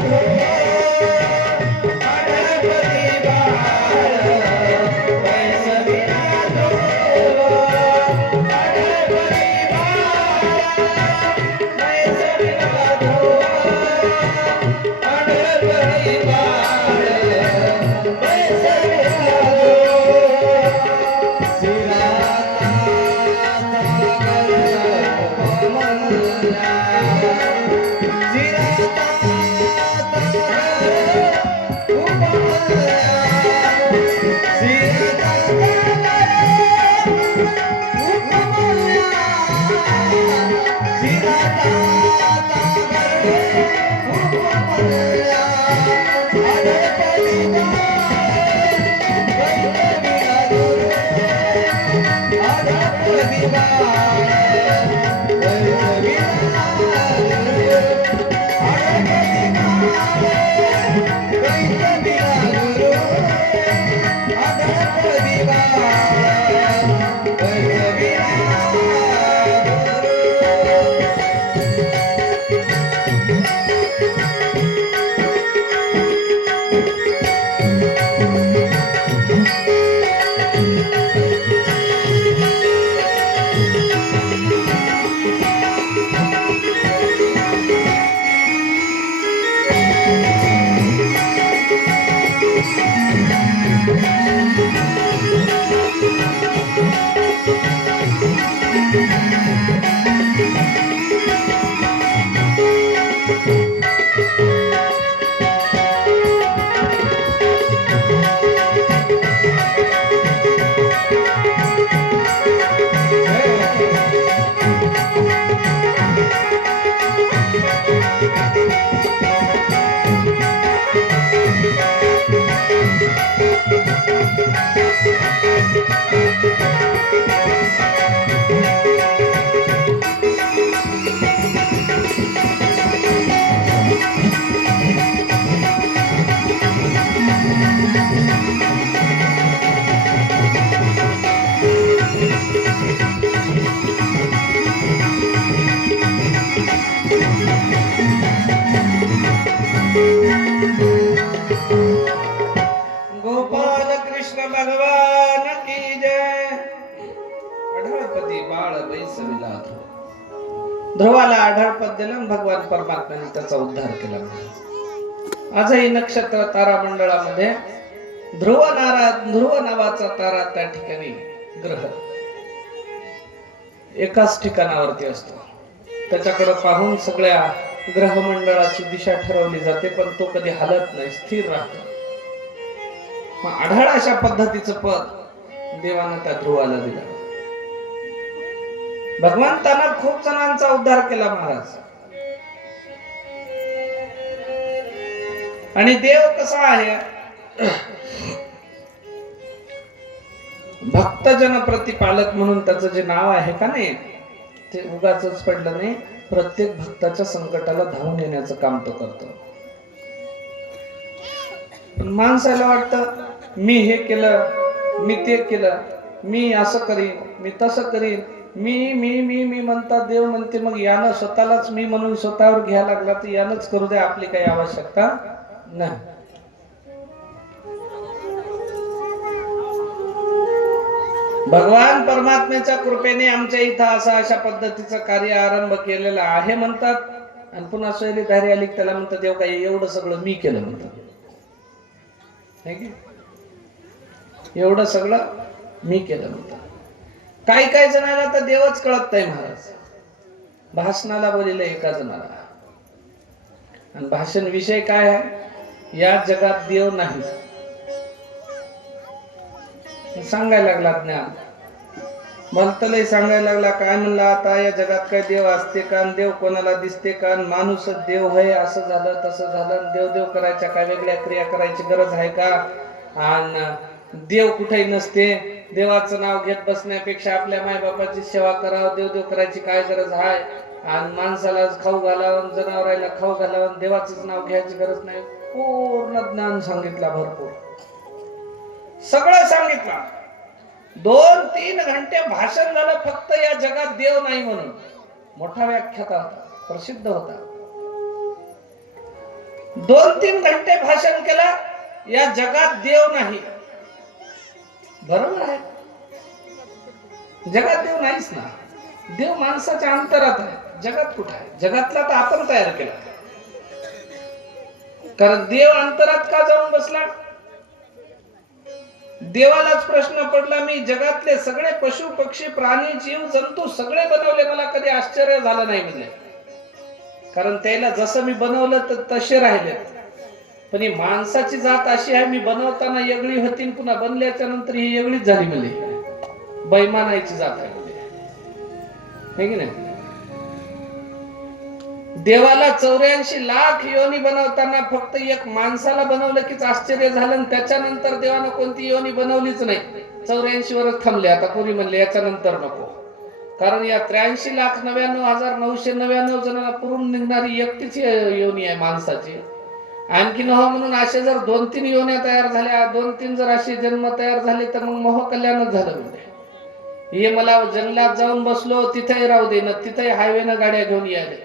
गोपाल कृष्ण भगवान की जय. आढळपदी बाळ बैसविला ध्रुव. ध्रुवाला आढळपद दिलं आणि भगवान परमात्म्याने त्याचा उद्धार केला. आजही नक्षत्र तारा मंडळामध्ये ध्रुव नावाचा तारा त्या ठिकाणी ग्रह एकाच ठिकाणावरती असतो. त्याच्याकडे पाहून सगळ्या ग्रहमंडळाची दिशा ठरवली जाते, पण तो कधी हलत नाही, स्थिर राहतो. मग आढळ अशा पद्धतीचं पद देवानं त्या ध्रुवाला दिलं. भगवंतानं खूप जणांचा उद्धार केला महाराज. आणि देव कसा आहे, भक्तजन प्रतिपालक म्हणून त्याचं जे नाव आहे का नाही, ते उगाचच पडलं नाही. प्रत्येक भक्ताच्या संकटाला धावून येण्याचं काम तो करतो. पण माणसाला वाटतं मी हे केलं, मी ते केलं, मी असं करीन, मी तसं करीन, मी मी मी मी म्हणतात. देव म्हणते मग यानं स्वतःलाच मी म्हणून स्वतःवर घ्यायला लागला तर यानंच करू दे, आपली काही आवश्यकता नाही. भगवान परमात्म्याच्या कृपेने आमच्या इथं अशा पद्धतीचं कार्य आरंभ केलेलं आहे म्हणतात. आणि पुन्हा शैलीधारी आली त्याला म्हणतात देव काय एवढं सगळं मी केलं म्हणतात. एवढं सगळं मी केलं म्हणतात. काही काही जणांना तर देवच कळत नाही महाराज. भाषणाला बोलिले एका जणाला, आणि भाषण विषय काय आहे? या जगात देव नाही. सांगायला लागला ज्ञान, भलतलय सांगायला लागला. काय म्हणला, आता या जगात काय देव असते का? देव कोणाला दिसते का? माणूसच देव आहे, असं झालं तसं झालं. देव देव करायच्या काय वेगळ्या क्रिया करायची गरज आहे का? आणि देव कुठेही नसते. देवाचं नाव घेत बसण्यापेक्षा आपल्या मायबापाची सेवा करावं. देव देव करायची काय गरज आहे? आणि माणसाला खाऊ घालावं, जनावराला खाऊ घालावं, देवाचंच नाव घ्यायची गरज नाही. पूर्ण ज्ञान सांगितलं, भरपूर सगळं सांगितलं. 2-3 घंटे भाषण झालं फक्त या जगात देव नाही म्हणून. मोठा व्याख्याता होता, प्रसिद्ध होता. 2-3 घंटे भाषण केला, या जगात देव नाही. बरोबर आहे, जगात देव नाहीच ना. देव माणसाच्या अंतरात आहे. जगात कुठे आहे? जगातला तर आपण तयार केला. कारण देव अंतरात का जाऊन बसला? देवालाच प्रश्न पडला, मी जगातले सगळे पशु पक्षी प्राणी जीव जंतू सगळे बनवले, मला कधी आश्चर्य झालं नाही म्हणले. कारण त्याला जसं मी बनवलं तर तसे राहिले. पण ही माणसाची जात अशी आहे, मी बनवताना वेगळी होती, पुन्हा बनल्याच्या नंतर ही वेगळीच झाली म्हणले. बैमानाची जात आहे की नाही? देवाला 84 लाख योनी बनवताना फक्त एक माणसाला बनवलं कीच आश्चर्य झालं, आणि त्याच्यानंतर देवानं कोणती योनी बनवलीच नाही. 84 वरच थांबले. आता कोणी म्हणले याच्या नंतर नको, कारण या 83,99,999 जणांना पुरून निघणारी एकटीच योनी आहे माणसाची. आणखीन हो म्हणून असे जर 2-3 योन्या तयार झाल्या, 2-3 जर असे जन्म तयार झाले तर मग मोह कल्याणच झालं. म्हणजे हे मला जंगलात जाऊन बसलो, तिथेही राहू दे ना, तिथेही हायवेनं गाड्या घेऊन यायले.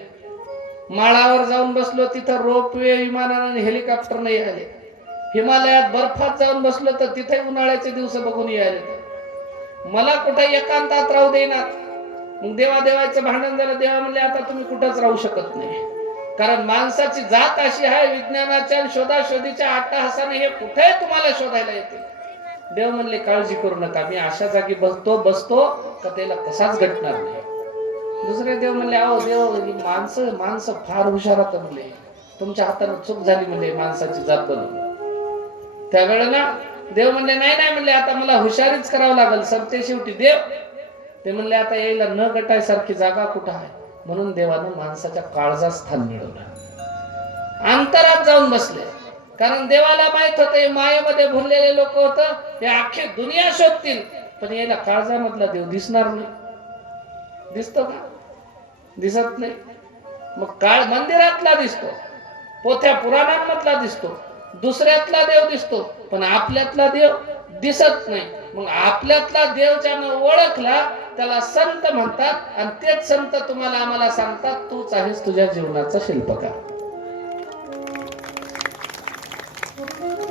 माळावर जाऊन बसलो, तिथं रोपवे विमानानं हेलिकॉप्टर नाही आले. हिमालयात बर्फात जाऊन बसलो तर तिथे उन्हाळ्याचे दिवस बघून यायले. मला कुठे एकांतात राहू देणार. मग देवाचं भांडण झालं. देवा म्हणले आता तुम्ही कुठंच राहू शकत नाही, कारण माणसाची जात अशी आहे, विज्ञानाच्या शोधाशोधीच्या अट्टहासाने हे कुठे तुम्हाला शोधायला येते. देव म्हणले काळजी करू नका, मी अशा जागी बसतो का त्याला कसाच घटणार नाही. दुसरे देव म्हणले, अहो देव, माणसं फार हुशार होतं म्हणले, तुमच्या हाताने चूक झाली म्हणले माणसाची जात बनवून. त्यावेळेला देव म्हणले नाही म्हणले, आता मला हुशारीच करावं लागेल. सरते शेवटी देव ते म्हणले, आता यायला न गटायसारखी जागा कुठं आहे? म्हणून देवानं माणसाच्या काळजात स्थान मिळवलं, अंतरात जाऊन बसले. कारण देवाला माहित होते मायेमध्ये भरलेले लोक होतं, हे अख्खी दुनिया शोधतील, पण याला काळजामधला देव दिसणार नाही. दिसतो का? दिसत नाही. मग काळ मंदिरातला दिसतो, पोथ्या पुराणांमधला दिसतो, दुसऱ्यातला देव दिसतो, पण आपल्यातला देव दिसत नाही. मग आपल्यातला देव ज्यानं ओळखला त्याला संत म्हणतात, आणि तेच संत तुम्हाला आम्हाला सांगतात, तूच आहेस तुझ्या जीवनाचा शिल्पकार.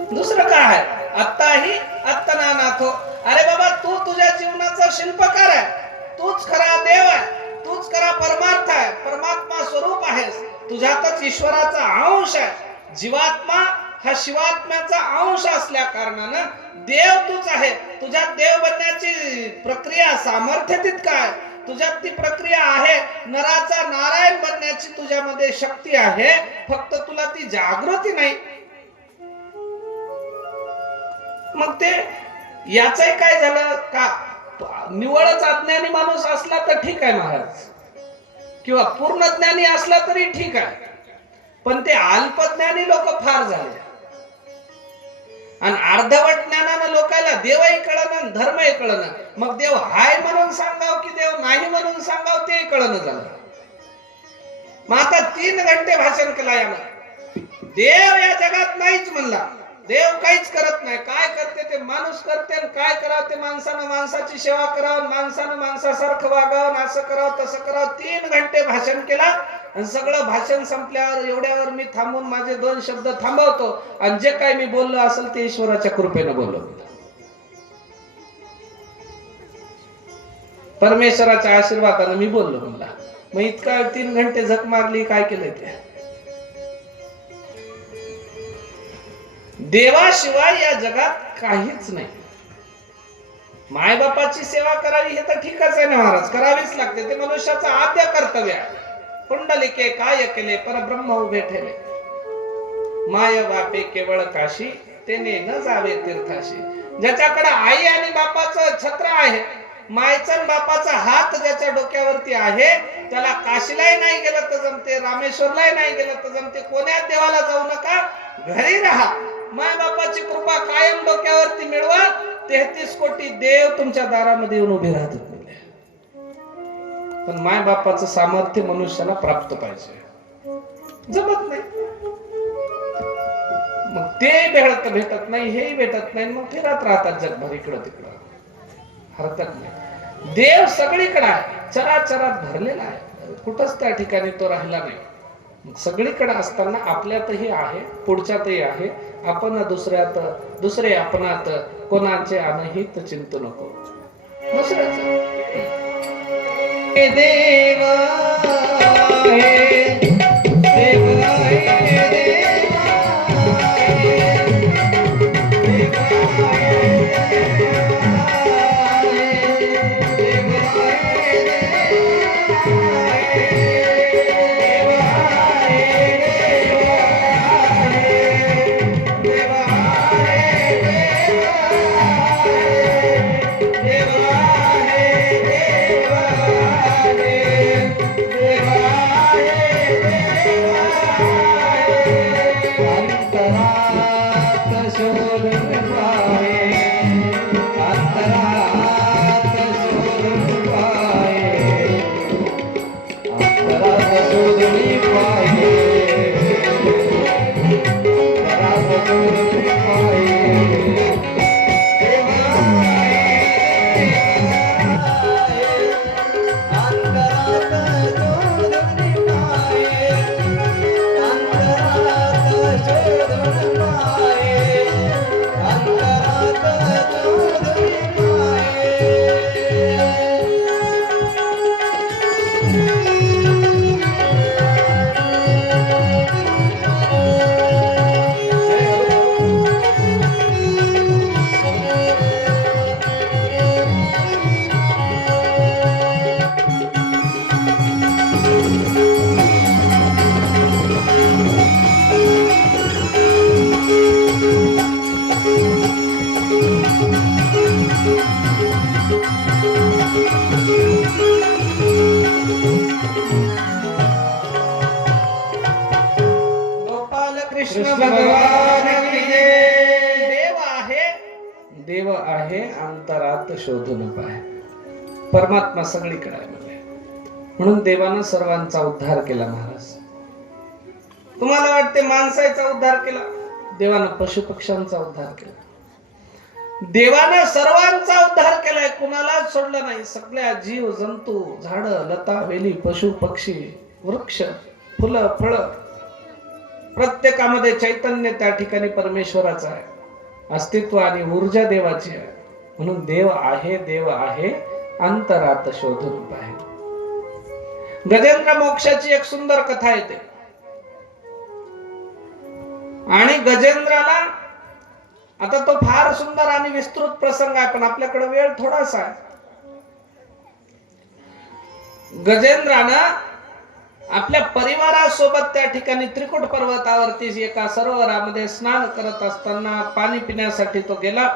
दुसरं काय आहे? आत्ताही आत्तनानाथो. अरे बाबा, तू तुझ्या जीवनाचा शिल्पकार आहे, तूच खरा देव आहे, तूच खरा परमार्थ आहे, परमात्मा स्वरूप आहेस, तुझ्यातच ईश्वराचा अंश आहे. जीवात्मा हा शिवात्म्याचा अंश असल्या कारणानं देव तूच आहे. तुझ्यात देव बनण्याची प्रक्रिया, सामर्थ्य तितकं आहे, तुझ्यात ती प्रक्रिया आहे. नराचा नारायण बनण्याची तुझ्यामध्ये शक्ती आहे, फक्त तुला ती जागृती नाही. मग ते याचंही काय झालं का? निवळच अज्ञानी माणूस असला तर ठीक आहे महाराज, किंवा पूर्ण ज्ञानी असला तरी ठीक आहे, पण ते अल्पज्ञानी लोक फार झाले. आणि अर्धवट ज्ञानानं लोकांना देवही कळलं, धर्मही कळलं. मग देव हाय म्हणून सांगाव की देव नाही म्हणून सांगाव ते कळलं झालं. मग आता 3 घंटे भाषण केला यानं. देव या जगात नाहीच म्हणला. देव काहीच करत नाही. काय करते ते माणूस करते, काय करावं ते माणसानं माणसाची सेवा करावं, माणसानं माणसासारखं वागावं, असं करावं तसं करावं. 3 घंटे भाषण केला, आणि सगळं भाषण संपल्यावर एवढ्यावर मी थांबून माझे 2 शब्द थांबवतो, आणि जे काय मी बोललो असेल ते ईश्वराच्या कृपेनं बोललो, परमेश्वराच्या आशीर्वादानं मी बोललो म्हणला. मग इतका 3 घंटे झक मारली, काय केलं ते? देवाशिवाय या जगात काहीच नाही. मायबापाची सेवा करावी हे तर ठीकच आहे ना महाराज, करावीच लागते, ते मनुष्याचं आद्य कर्तव्य आहे. पुंडलिके काय केले परब्रह्म उभे ठेले, माय बापे केवळ काशी तेने न जावे तीर्थाशी. ज्याच्याकडे आई आणि बापाचं छत्र आहे, मायचा आणि बापाचा हात ज्याच्या डोक्यावरती आहे, त्याला काशीलाही नाही गेलं तर जमते, रामेश्वरलाही नाही गेलं तर जमते, कोण्याच देवाला जाऊ नका, घरी राहा, माय बापाची कृपा कायम डोक्यावरती मिळवा. 33 कोटी देव तुमच्या दारामध्ये येऊन उभे राहतात. पण माय बापाचं सामर्थ्य मनुष्याला प्राप्त पाहिजे, जमत नाही. मग ते भेटत नाही, हेही भेटत नाही, मग फिरत राहतात जगभर इकडं तिकडं. हरकत नाही, देव सगळीकडे आहे, चराचरात भरलेला आहे, कुठंच त्या ठिकाणी तो राहिला नाही. मग सगळीकडे असताना आपल्यातही आहे, पुढच्यातही आहे. आपण दुसऱ्यात, दुसरे आपणात, कोणाचे अनहित चिंतू नको. दुसऱ्याचं देव आहे, देव आहे, कृष्ण भगवान की जय. देव आहे अंतरात शोधून पाय. परमात्मा सगळीकडे आहे म्हणजे. म्हणून देवानं सर्वांचा उद्धार केला महाराज. तुम्हाला वाटते माणसाचा उद्धार केला, देवानं पशु पक्ष्यांचा उद्धार केला. देवानं सर्वांचा उद्धार केलाय, कुणालाच सोडलं नाही. सगळ्या जीव जंतू, झाड, लता, वेली, पशु पक्षी, वृक्ष, फुलं, फळं, प्रत्येकामध्ये चैतन्य त्या ठिकाणी परमेश्वराचं आहे, अस्तित्व आणि ऊर्जा देवाची आहे. म्हणून देव आहे अंतरात शोधून पाहे. गजेंद्र मोक्षाची एक सुंदर कथा येते. आणि गजेंद्राला, आता तो फार सुंदर आणि विस्तृत प्रसंग आहे, पण आपल्याकडे वेळ थोडासा आहे. गजेंद्रानं आपल्या परिवारासोबत त्या ठिकाणी त्रिकुट पर्वतावरती एका सरोवरामध्ये स्नान करत असताना पाणी पिण्यासाठी तो गेला.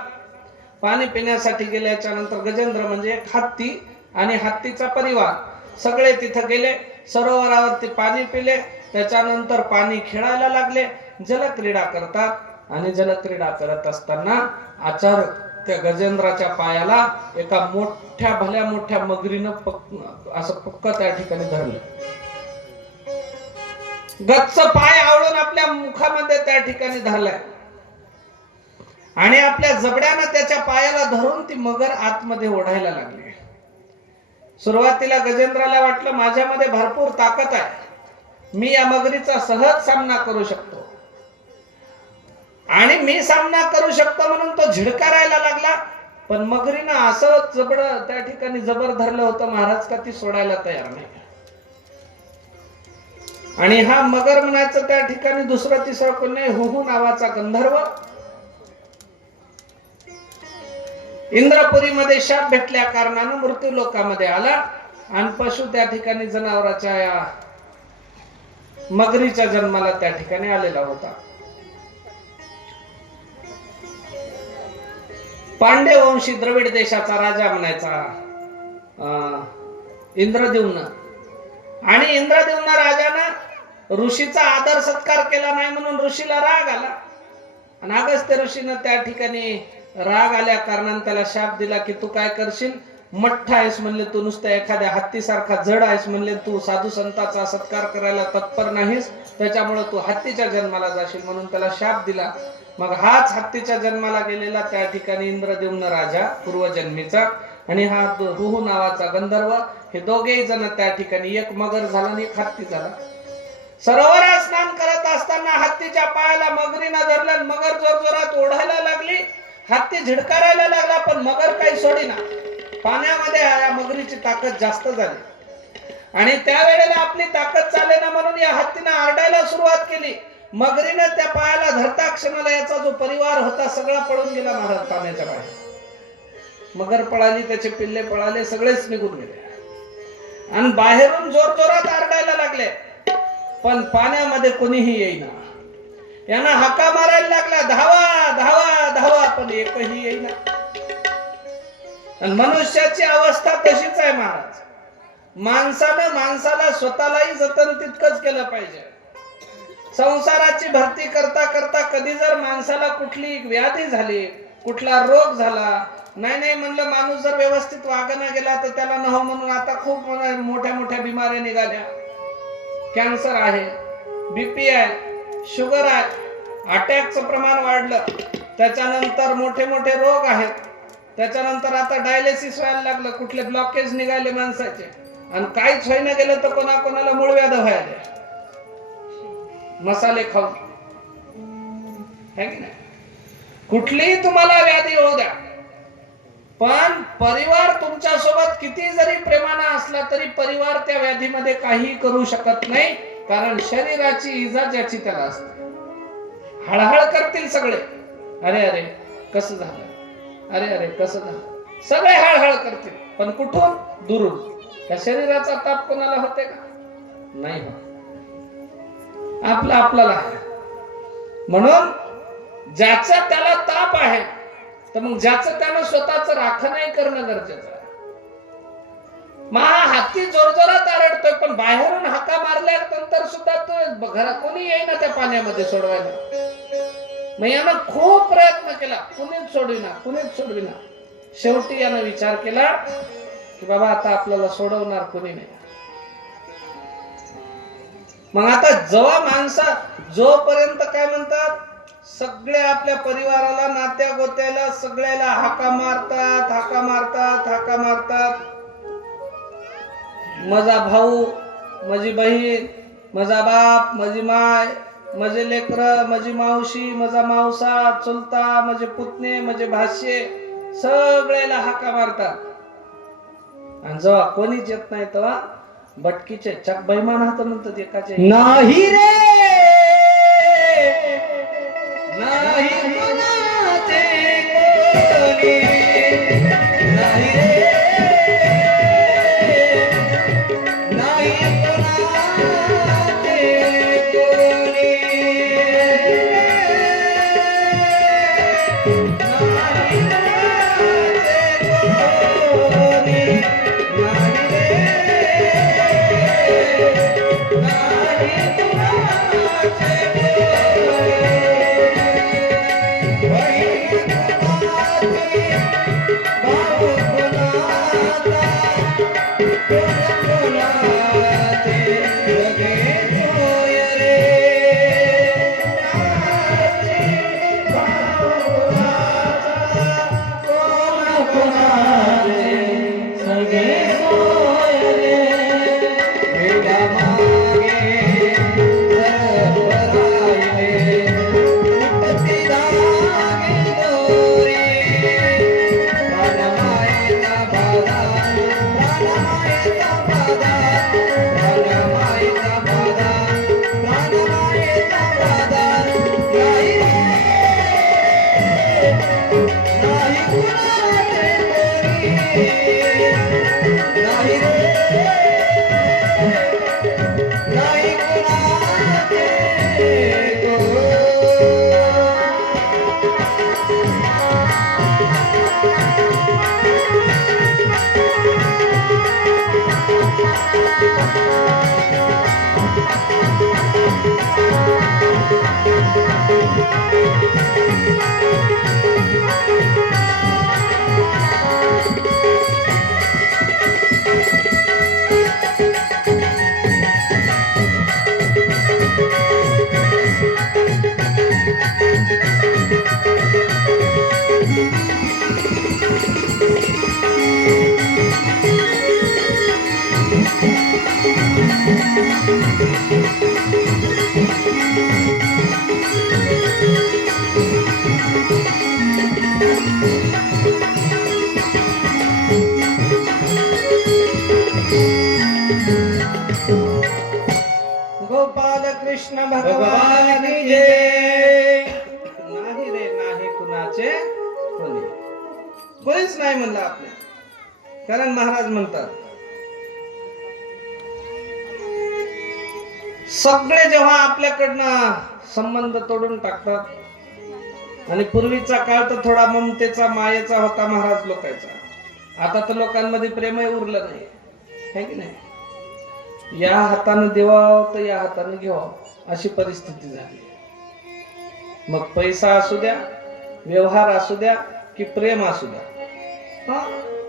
पाणी पिण्यासाठी गेल्याच्या नंतर गजेंद्र म्हणजे एक हत्ती आणि हत्तीचा परिवार सगळे तिथे गेले. सरोवरावरती पाणी पिले, त्याच्यानंतर पाणी खेळायला लागले, जलक्रीडा करतात. आणि जलक्रीडा करत असताना अचानक त्या गजेंद्राच्या पायाला एका भल्या मोठ्या मगरीनं असं पक्क त्या ठिकाणी धरलं. गच्च पाय आवळून आपल्या मुखामध्ये त्या ठिकाणी धरलाय आणि आपल्या जबड्यानं त्याच्या पायाला धरून ती मगर आतमध्ये ओढायला लागली. सुरुवातीला गजेंद्राला वाटलं माझ्यामध्ये भरपूर ताकद आहे, मी या मगरीचा सहज सामना करू शकतो. आणि मी सामना करू शकतो म्हणून तो झिडकारायला लागला. पण मगरीनं असं जबड त्या ठिकाणी जबर धरलं होतं महाराज का ती सोडायला तयार नाही. आणि हा मगर म्हणायचं त्या ठिकाणी दुसरं तिसरं कोण नाही, हुहू नावाचा गंधर्व. इंद्रपुरीमध्ये शाप भेटल्या कारणानं मृत्यू लोकामध्ये आला आणि पशु त्या ठिकाणी जनावराच्या या मगरीच्या जन्माला त्या ठिकाणी आलेला होता. पांड्य वंशी द्रविड देशाचा राजा म्हणायचा इंद्रद्युम्न. आणि इंद्रद्युम्न राजानं ऋषीचा आदर सत्कार केला नाही म्हणून ऋषीला राग आला आणि अगस्त्य ऋषीनं त्या ठिकाणी राग आल्या कारणाने त्याला शाप दिला की तू काय करशील, मठ्ठ आहेस म्हणले तू, नुसतं एखाद्या हत्तीसारखा जड आहेस म्हणले तू, साधू संतांचा सत्कार करायला तत्पर नाहीस, त्याच्यामुळे तू हत्तीच्या जन्माला जाशील म्हणून त्याला शाप दिला. मग हाच हत्तीच्या जन्माला गेलेला त्या ठिकाणी इंद्रद्युम्न राजा पूर्वजन्मीचा आणि हा रुहू नावाचा गंधर्व, हे दोघेही जण त्या ठिकाणी, एक मगर झाला आणि एक हत्ती झाला. सरोवरात स्नान करत असताना हत्तीच्या पायाला मगरीनं धरलं, मगर जोरजोरात ओढायला लागली, हत्ती झिडकारायला लागला पण मगर काही सोडीना. पाण्यामध्ये या मगरीची ताकद जास्त झाली आणि त्यावेळेला आपली ताकद चालेना म्हणून या हत्तीनं आरडायला सुरुवात केली. मगरीनं त्या पायाला धरता क्षणाला याचा जो परिवार होता सगळा पळून गेला महाराज पाण्याच्या बाहेर. मगर पळाली, त्याचे पिल्ले पळाले, सगळेच निघून गेले आणि बाहेरून जोर जोरात आरडायला लागले पण पाण्यामध्ये कोणीही येईना. यांना हाका मारायला लागला, धावा धावा धावा, पण एकही येईना. आणि मनुष्याची अवस्था तशीच आहे महाराज. माणसानं माणसाला स्वतःलाही जतन तितकंच केलं पाहिजे. संसाराची भरती करता करता कधी जर माणसाला कुठली व्याधी झाली, कुठला रोग झाला, नाही म्हणलं माणूस जर व्यवस्थित वागणं गेला तर त्याला नव म्हणून आता खूप मोठ्या मोठ्या बिमाऱ्या निघाल्या. कॅन्सर आहे, बीपी आहे, शुगर आहे, अटॅकचं प्रमाण वाढलं, त्याच्यानंतर मोठे मोठे रोग आहेत, त्याच्यानंतर आता डायलिसिस व्हायला लागलं, कुठले ब्लॉकेज निघाले माणसाचे आणि काहीच होईना गेलं तर कोणाकोणाला मूळव्याध व्हायला मसाले खाऊन, है की नाही. कुठलीही तुम्हाला व्याधी होऊ द्या पण परिवार तुमच्या सोबत किती जरी प्रेमाने असला तरी परिवार त्या व्याधीमध्ये काही करू शकत नाही, कारण शरीराची इजा ज्याची त्याला असते. हळहळ करतील सगळे, अरे अरे कसं झालं, अरे अरे कसं झालं, सगळे हळहळ करतील पण कुठून, दुरून. त्या शरीराचा ताप कोणाला होते का, नाही होत, आपला आपल्याला. म्हणून ज्याचा त्याला ताप आहे तर मग ज्याचं त्यानं स्वतःच राखणही करणं गरजेचं आहे. महा हत्ती जोरजोरात आरडतोय पण बाहेरून हाका मारल्यानंतर सुद्धा तो घरात कोणी येईना त्या पाण्यामध्ये सोडवायला. मग यानं खूप प्रयत्न केला, कुणीच सोडविना. शेवटी यानं विचार केला की बाबा आता आपल्याला सोडवणार कोणी नाही. मग आता जेव्हा माणसा जोपर्यंत काय म्हणतात, सगळे आपल्या परिवाराला, नात्या गोत्याला सगळ्याला हाका मारतात. माझा भाऊ, माझी बहीण, माझा बाप, माझी माय, माझे लेकर, माझी मावशी, माझा मावसा, चुलता, माझे पुतणे, माझे भाष्ये, सगळ्याला हाका मारतात. आणि जेव्हा कोणीच येत नाही तेव्हा भटकीचे चक बैमान हात म्हणतात एकाचे, नाही रे नाही कोणाचे कोणी, नाही रे नाही कोणाचे कोणी, नाही कोणाचे कोणी, नाही रे नाही कोणाचे नाही कोणाचे कोणी. गोपाल कृष्ण भगवान भगवान की की जय. नाही रे नाही कुणाचे कोणी. कोणीच नाही म्हणलं आपल्या. कारण महाराज म्हणतात सगळे जेव्हा आपल्याकडनं संबंध तोडून टाकतात आणि पूर्वीचा काळ तर थोडा ममतेचा मायेचा होता महाराज लोकांचा. आता तर लोकांमध्ये प्रेमही उरलं नाही है की नाही. या हातानं देवावं तर या हातानं घ्यावं अशी परिस्थिती झाली. मग पैसा असू द्या, व्यवहार असू द्या की प्रेम असू द्या, हा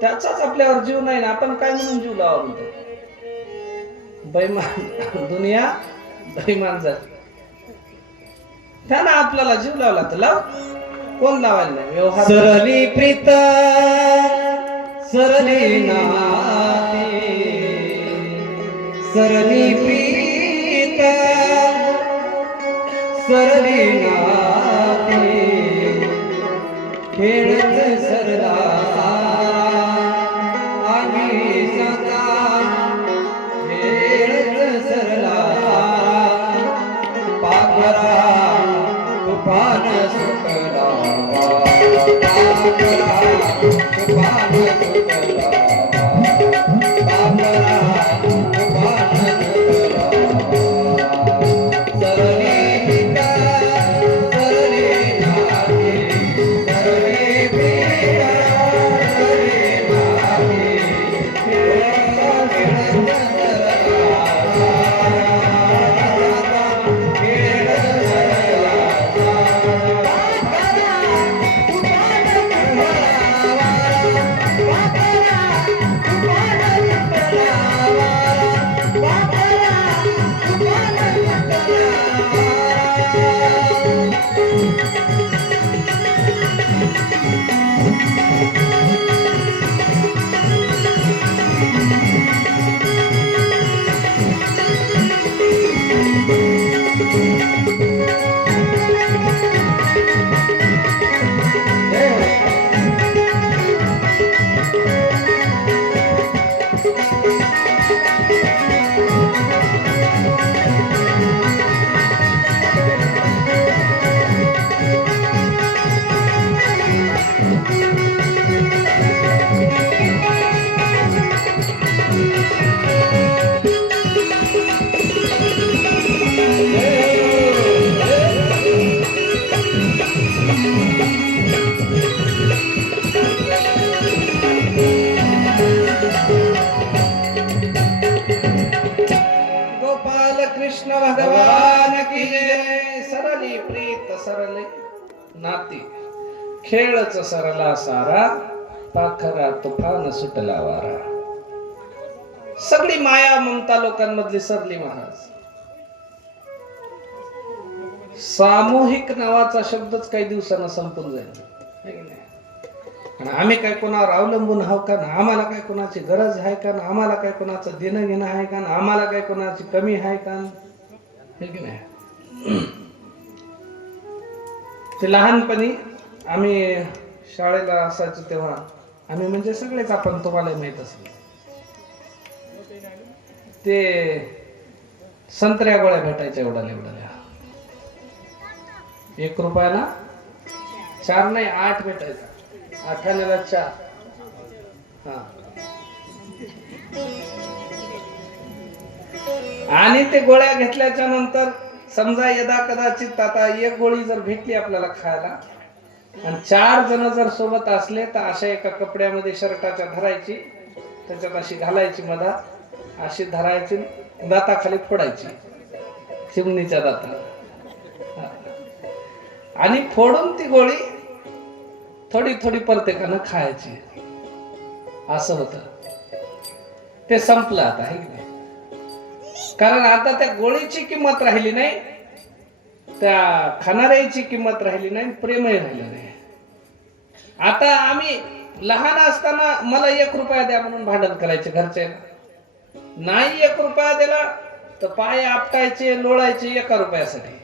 त्याचाच आपल्यावर जीव नाही ना. आपण काय म्हणून जीव लावा म्हणतो. बैमान दुनिया बैमान झाली. त्यानं आपल्याला जीव लावला तर लाव. कोण लावायला नाही. व्यवहार सरली प्रीत सरली नाती, सरली प्रीत सरली नाती, खेळच सरला आणि सदा खेळच सरला. पाखरा तुफान सुटला, पाखरा तुफान सुटला, पाखरा तुफान सुटला. सरली पिता सरली नाती, सरली पिता सरली नाती, खेळत गोपाल कृष्ण भगवान की जय. सरली प्रीत सरली नाती, खेळच सरला सारा, पाखरा तुफान सुटला वारा. सगळी माया ममता लोकांमधली सरली महाराज. सामूहिक नावाचा शब्दच काही दिवसांना संपून जाईल है की नाही. आणि आम्ही काय कोणावर अवलंबून आहोत का ना. आम्हाला काय कोणाची गरज आहे का ना. आम्हाला काय कोणाचं देणं घेणं आहे का ना. आम्हाला काय कोणाची कमी आहे का है की नाही. ते लहानपणी आम्ही शाळेला असायचो तेव्हा आम्ही म्हणजे सगळेच आपण तुम्हाला माहित असेल ते संत्र्या गोळ्या भेटायच्या एवढ्या एवढ्या. 1 रुपयाला 4 नाही 8 भेटायचा. 8 4. हा आणि ते गोळ्या घेतल्याच्या नंतर समजा यदा कदाचित आता एक गोळी जर भेटली आपल्याला खायला आणि 4 जण जर सोबत असले तर अशा एका कपड्यामध्ये शर्टाच्या धरायची, त्याच्यात अशी घालायची मधात, अशी धरायची, दाताखाली फोडायची चिमणीच्या दाताला, आणि फोडून ती गोळी थोडी थोडी प्रत्येकानं खायची. असं होतं. ते संपलं आता, है की नाही? कारण आता त्या गोळीची किंमत राहिली नाही, त्या खाणाऱ्याची किंमत राहिली नाही, प्रेमही राहिलं नाही. आता आम्ही लहान असताना मला 1 रुपया द्या म्हणून भांडण करायचे घरचे, नाही 1 रुपया दिला तर पाय आपटायचे, लोळायचे 1 रुपयासाठी.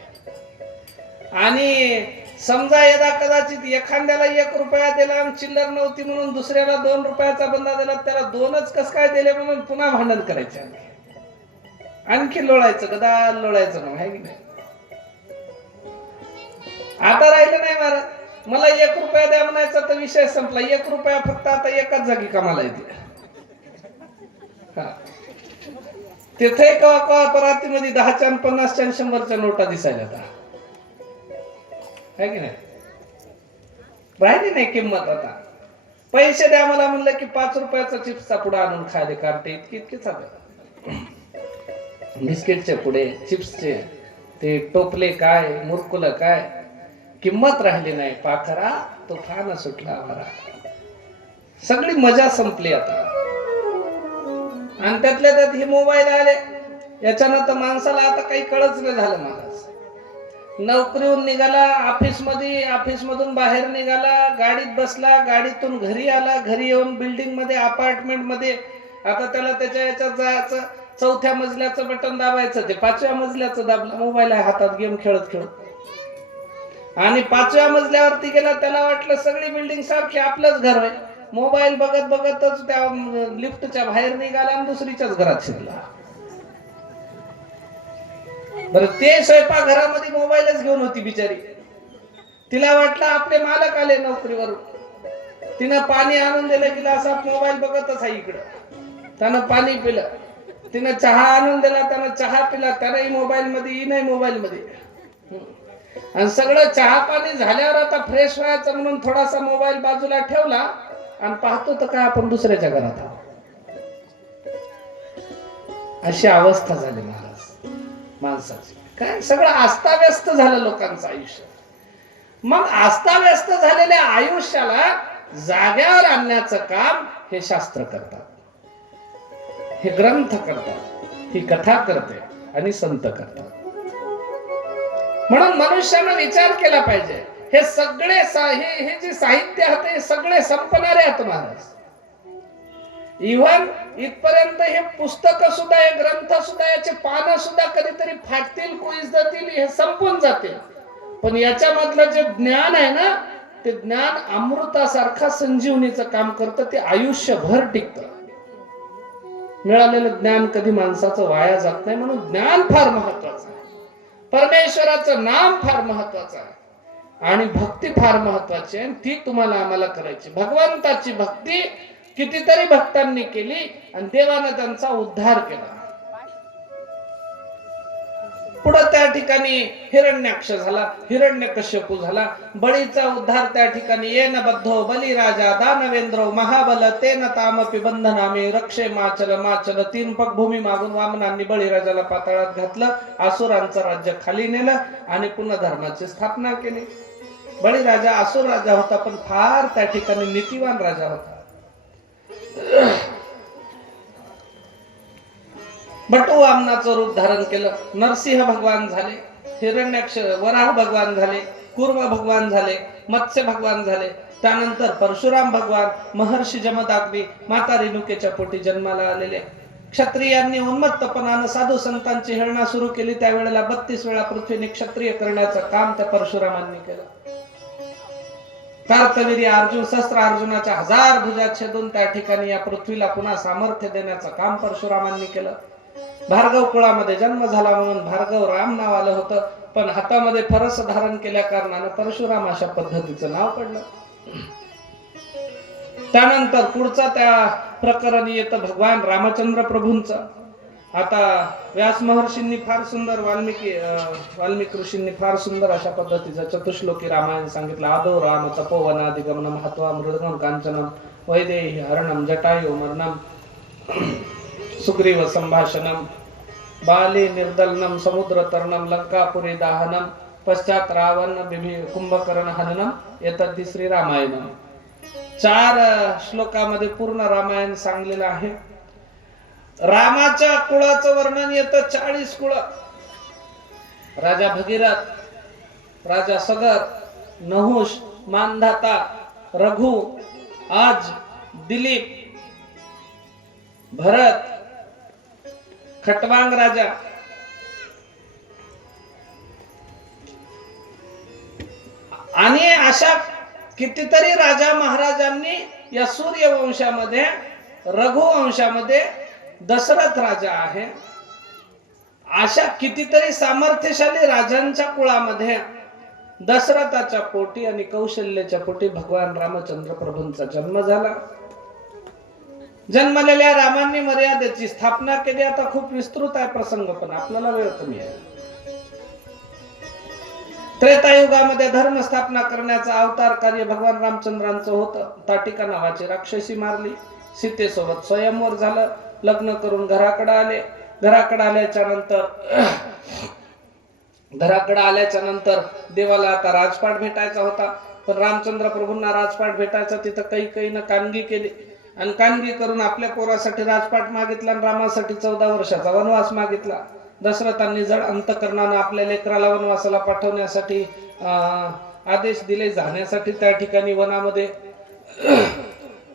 आणि समजा यदा कदाचित एखाद्याला 1 रुपया दिला आणि चिल्लर नव्हती म्हणून दुसऱ्याला 2 रुपयाचा बंदा दिला, त्याला 2च कस काय दिले म्हणून पुन्हा भांडण करायचे, आणखी लोळायचं, गदा लोळायचं ना, है की नाही? आता राहिलं नाही महाराज. मला 1 रुपया द्या म्हणायचा तर विषय संपला. 1 रुपया फक्त आता एकाच जागी कामाला येते. तिथे कवा परातीमध्ये 10च्या 50च्या 100च्या नोटा दिसायला आता, है की नाही? राहिली नाही किंमत आता. पैसे द्या मला म्हणलं की 5 रुपयाचा चिप्सचा पुडा आणून खायले कार्टे इतके चालू. बिस्किटचे पुडे, चिप्सचे ते टोपले काय, मुरकुल काय, किंमत राहिली नाही. पाखरा तुफान सुटला भरा, सगळी मजा संपली आता. आणि त्यातल्या त्यात हे मोबाईल आले, याच्यानं तर माणसाला आता काही कळच नाही झालं. महाराज नोकरीहून निघाला, ऑफिस मधून बाहेर निघाला, गाडीत बसला, गाडीतून घरी आला, घरी येऊन बिल्डिंग मध्ये, अपार्टमेंट मध्ये, आता त्याला त्याच्या याच्यात जायचं, 4थ्या मजल्याचं बटन दाबायचं, ते 5व्या मजल्याचं दाबलं, मोबाईल आहे हातात, गेम खेळत खेळत. आणि 5व्या मजल्यावरती गेला, त्याला वाटलं सगळी बिल्डिंग सारखी आपलंच घर आहे. मोबाईल बघत बघतच त्या लिफ्टच्या बाहेर निघाला आणि दुसरीच्याच घरात शिरला. बरं, ते स्वयंपाक घरामध्ये मोबाईलच घेऊन होती बिचारी. तिला वाटलं आपले मालक आले नोकरीवरून, तिनं पाणी आणून दिलं गिलासात, मोबाईल बघतच आहे इकडं. त्यानं पाणी पिलं. तिनं चहा आणून दिला, त्यानं चहा पिला, त्यानंही मोबाईल मध्ये, ही नाही मोबाईल मध्ये. आणि सगळं चहा पाणी झाल्यावर आता फ्रेश व्हायचं म्हणून थोडासा मोबाईल बाजूला ठेवला आणि पाहतो तर काय आपण दुसऱ्याच्या घरात आहोत. अशी अवस्था झाली महाराज माणसाची. काय सगळं अस्ताव्यस्त झालं लोकांचं आयुष्य. मग अस्ताव्यस्त झालेल्या आयुष्याला जाग्यावर आणण्याचं काम हे शास्त्र करतात, हे ग्रंथ करतात, ही कथा करते आणि संत करतात. म्हणून मनुष्यानं विचार केला पाहिजे. हे सगळे हे जे साहित्य आहे हे सगळे संपणारे आहेत महाराज. इव्हन इथपर्यंत हे पुस्तक सुद्धा, हे ग्रंथ सुद्धा, याचे पानं सुद्धा कधीतरी फाटतील, कोळीस जातील, हे संपून जातील. पण याच्यामधलं जे ज्ञान आहे ना, ते ज्ञान अमृतासारखा संजीवनीचं काम करतं. ते आयुष्यभर टिकतं. मिळालेलं ज्ञान कधी माणसाचं वाया जात नाही. म्हणून ज्ञान फार महत्वाचं आहे, परमेश्वराचं नाम फार महत्वाचं आहे, आणि भक्ती फार महत्वाची आहे. ती तुम्हाला आम्हाला करायची. भगवंताची भक्ती कितीतरी भक्तांनी केली आणि देवानं त्यांचा उद्धार केला. पुढे त्या ठिकाणी हिरण्याक्ष झाला, हिरण्यकश्यपू झाला, बळीचा उद्धार त्या ठिकाणी. येन बद्धो बलिराजा दानवेंद्र महाबल तेन तामपि बंधनामे रक्षे माचल माचल. 3 पग भूमी मागून वामनांनी बळीराजाला पाताळात घातलं, असुरांचं राज्य खाली नेलं आणि पुन्हा धर्माची स्थापना केली. बळीराजा असुर राजा होता, पण फार त्या ठिकाणी नीतिवान राजा होता. बटू वामनाचं रूप धारण केलं, नरसिंह भगवान झाले, हिरण्याक्ष वराह भगवान झाले, कूर्म भगवान झाले, मत्स्य भगवान झाले. त्यानंतर परशुराम भगवान, महर्षी जमदाग्नी, माता रेणुकेच्या पोटी जन्माला आलेले. क्षत्रियांनी उन्मत्तपणानं साधू संतांची हेळना सुरू केली. त्यावेळेला 32 वेळा पृथ्वीने क्षत्रिय करण्याचं काम त्या परशुरामांनी केलं. कार्तवीर्य अर्जुन, शस्त्र अर्जुनाच्या 1000 भुजा छेदून त्या ठिकाणी या पृथ्वीला पुन्हा सामर्थ्य देण्याचं काम परशुरामांनी केलं. भार्गव कुळामध्ये जन्म झाला म्हणून भार्गव राम नाव आलं होतं, पण हातामध्ये फरस धारण केल्या कारणानं परशुराम अशा पद्धतीचं नाव पडलं. त्यानंतर पुढचा त्या प्रकरण येतं भगवान रामचंद्र प्रभूंचं. आता व्यास महर्षींनी फार सुंदर वाल्मिकी ऋषींनी फार सुंदर अशा पद्धतीचं चतुश्लोकी रामायण सांगितलं. आदो राम तपोवनादिगमनम हत्वा मृदंगम कांचनम वैदेही हरणम जटायु मरणम सुग्रीव संभाषणम बाली निर्दलनम समुद्र तरणम लंकापुरी दाहनम पश्चात रावण कुंभकर्ण हननम एतद् श्री रामायणम. 4 श्लोकामध्ये पूर्ण रामायण सांगलेलं आहे. रामाच्या कुळाचं वर्णन येतं 40 कुळ. राजा भगीरथ, राजा सगर, नहुष, मानधाता, रघु, आज, दिलीप, भरत, खटवांग राजा, आणि अशा कितीतरी राजा महाराजांनी या सूर्यवंशामध्ये, रघुवंशामध्ये दशरथ राजा आहे. अशा कितीतरी सामर्थ्यशाली राजांच्या कुळामध्ये दशरथाच्या पोटी आणि कौशल्याच्या पोटी भगवान रामचंद्र प्रभूंचा जन्म झाला. जन्मलेल्या रामांनी मर्यादेची स्थापना केली. आता खूप विस्तृत आहे प्रसंग, पण आपल्याला वेळ कमी आहे. त्रेतायुगामध्ये धर्म स्थापना करण्याचं अवतार कार्य भगवान रामचंद्रांचं होतं. ताटिका नावाची राक्षसी मारली, सीतेसोबत स्वयंवर झालं, लग्न करून घराकडे आले. घराकडे आल्याच्या नंतर देवाला आता राजपाट भेटायचा होता. पण रामचंद्र प्रभूंना राजपाट भेटायचा, तिथं कैकेयीनं कानगी केली आणि कानगी करून आपल्या पोरासाठी राजपाट मागितला आणि रामासाठी 14 वर्षाचा वनवास मागितला. दशरथांनी जड अंतकरणानं आपल्या लेकराला वनवासाला पाठवण्यासाठी आदेश दिले. जाण्यासाठी त्या ठिकाणी वनामध्ये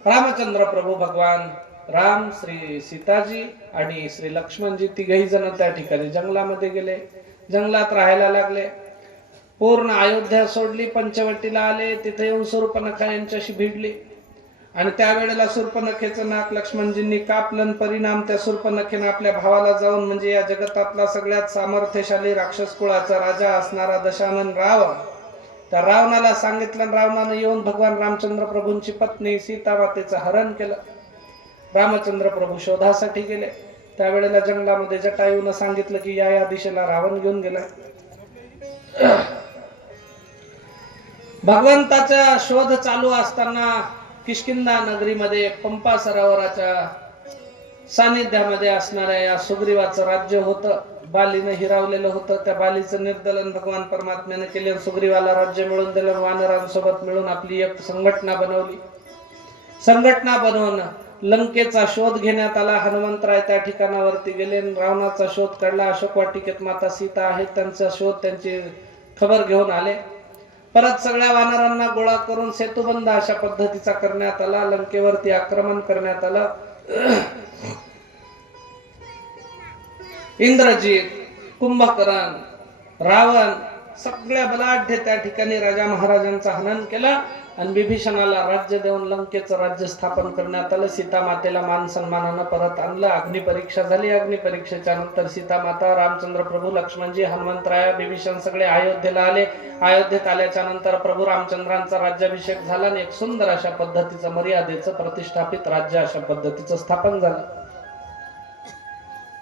रामचंद्र प्रभू, भगवान राम, श्री सीताजी आणि श्री लक्ष्मणजी तिघही जण त्या ठिकाणी जंगलामध्ये गेले. जंगलात राहायला लागले. पूर्ण अयोध्या सोडली, पंचवटीला आले. तिथे येऊन शूर्पणखा यांच्याशी भिडली आणि त्यावेळेला शूर्पणखेचं नाक लक्ष्मणजींनी कापलं. परिणाम त्या शूर्पणखेनं आपल्या भावाला जाऊन, म्हणजे या जगतातला सगळ्यात सामर्थ्यशाली राक्षस कुळाचा राजा असणारा दशानन रावण, त्या रावणाला सांगितलं. रावणानं येऊन भगवान रामचंद्र प्रभूंची पत्नी सीता मातेचं हरण केलं. रामचंद्र प्रभू शोधासाठी गेले. त्यावेळेला जंगलामध्ये जटायूनं सांगितलं की या दिशेला रावण घेऊन गेलाय. भगवंताचा शोध चालू असताना किष्किंधा नगरीमध्ये पंपा सरोवराच्या सानिध्यामध्ये असणाऱ्या या सुग्रीवाचं राज्य होतं. बालीनं हिरावलेलं होतं. त्या बालीचं निर्दलन भगवान परमात्म्याने केले. सुग्रीवाला राज्य मिळून दिलं. वानरांसोबत मिळून आपली एक संघटना बनवली. संघटना बनवून लंकेचा शोध घेण्यात आला. हनुमंतराय त्या ठिकाणावरती गेले. रावणाचा शोध काढला. अशोक वाटिकेत माता सीता आहेत, त्यांचा शोध, त्यांची खबर घेऊन आले. परत सगळ्या वानरांना गोळा करून सेतुबंध अशा पद्धतीचा करण्यात आला. लंकेवरती आक्रमण करण्यात आलं. इंद्रजित, कुंभकर्ण, रावण सगळ्या बलाढ्य त्या ठिकाणी राजा महाराजांचं हनन केलं आणि विभीषणाला राज्य देऊन लंकेचं राज्य स्थापन करण्यात आलं. सीता मातेला मान सन्मानानं परत आणलं. अग्निपरीक्षा झाली. अग्निपरीक्षेच्या नंतर सीता माता, रामचंद्र प्रभू, लक्ष्मणजी, हनुमंतराय, विभीषण सगळे अयोध्येला आले. अयोध्येत आल्याच्या नंतर प्रभू रामचंद्रांचा राज्याभिषेक झाला आणि एक सुंदर अशा पद्धतीचं, मर्यादेचं, प्रतिष्ठापित राज्य अशा पद्धतीचं स्थापन झालं.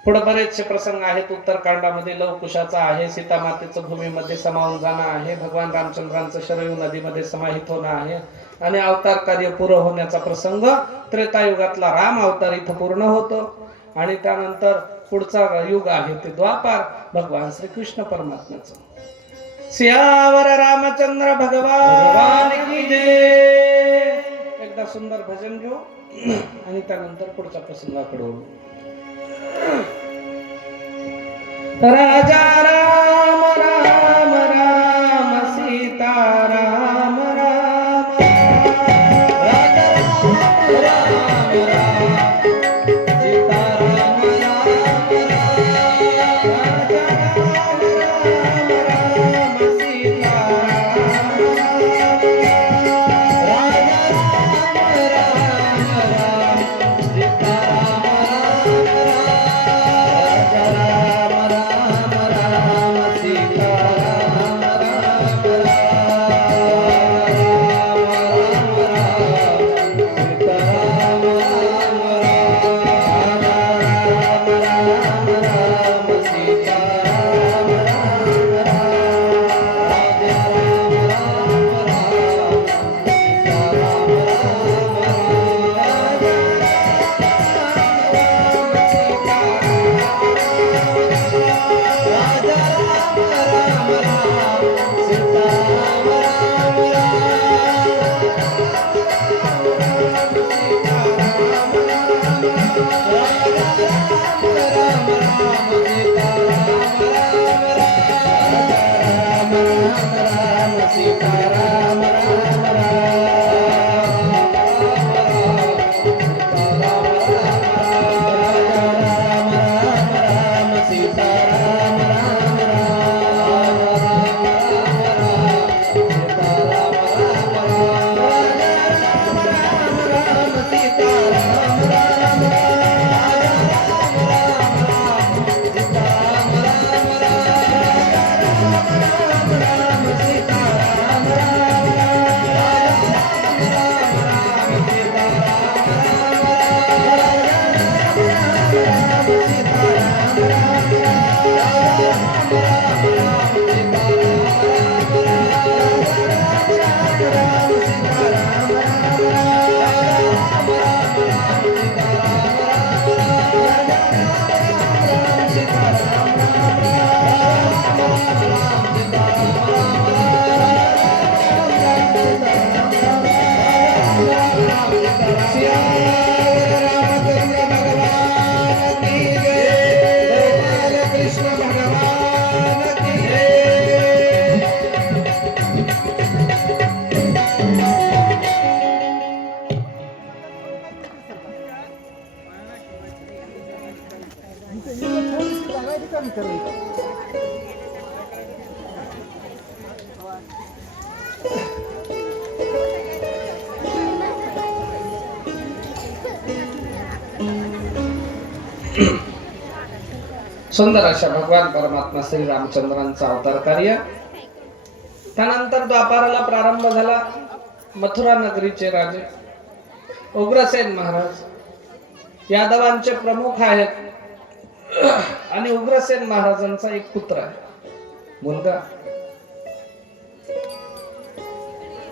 पुढे बरेचसे प्रसंग आहेत. उत्तरकांडामध्ये लवकुशाचा आहे, सीता मातेचं भूमीमध्ये समावून जाणं आहे, भगवान रामचंद्रांचं शरयू नदीमध्ये समाहित होणं आहे आणि अवतार कार्य पूर्ण होण्याचा प्रसंग त्रेतायुगातला राम अवतार इथं पूर्ण होतो. आणि त्यानंतर पुढचा युग आहे ते द्वापार, भगवान श्रीकृष्ण परमात्म्याचं. सियावर रामचंद्र भगवान की जय. एकदा सुंदर भजन घेऊ आणि त्यानंतर पुढच्या प्रसंगाकडे वळू. राजा राम राम राम सीता राम राम राजा राम राम राम सीता राम राम राजा राम राम राम सीता राम राजा राम राम सीता राम राम सुंदर अशा भगवान परमात्मा श्री रामचंद्रांचा अवतार कार्य. त्यानंतर द्वापाराला प्रारंभ झाला. मथुरा नगरीचे राजे उग्रसेन महाराज यादवांचे प्रमुख आहेत आणि उग्रसेन महाराजांचा एक पुत्र आहे, मुलगा.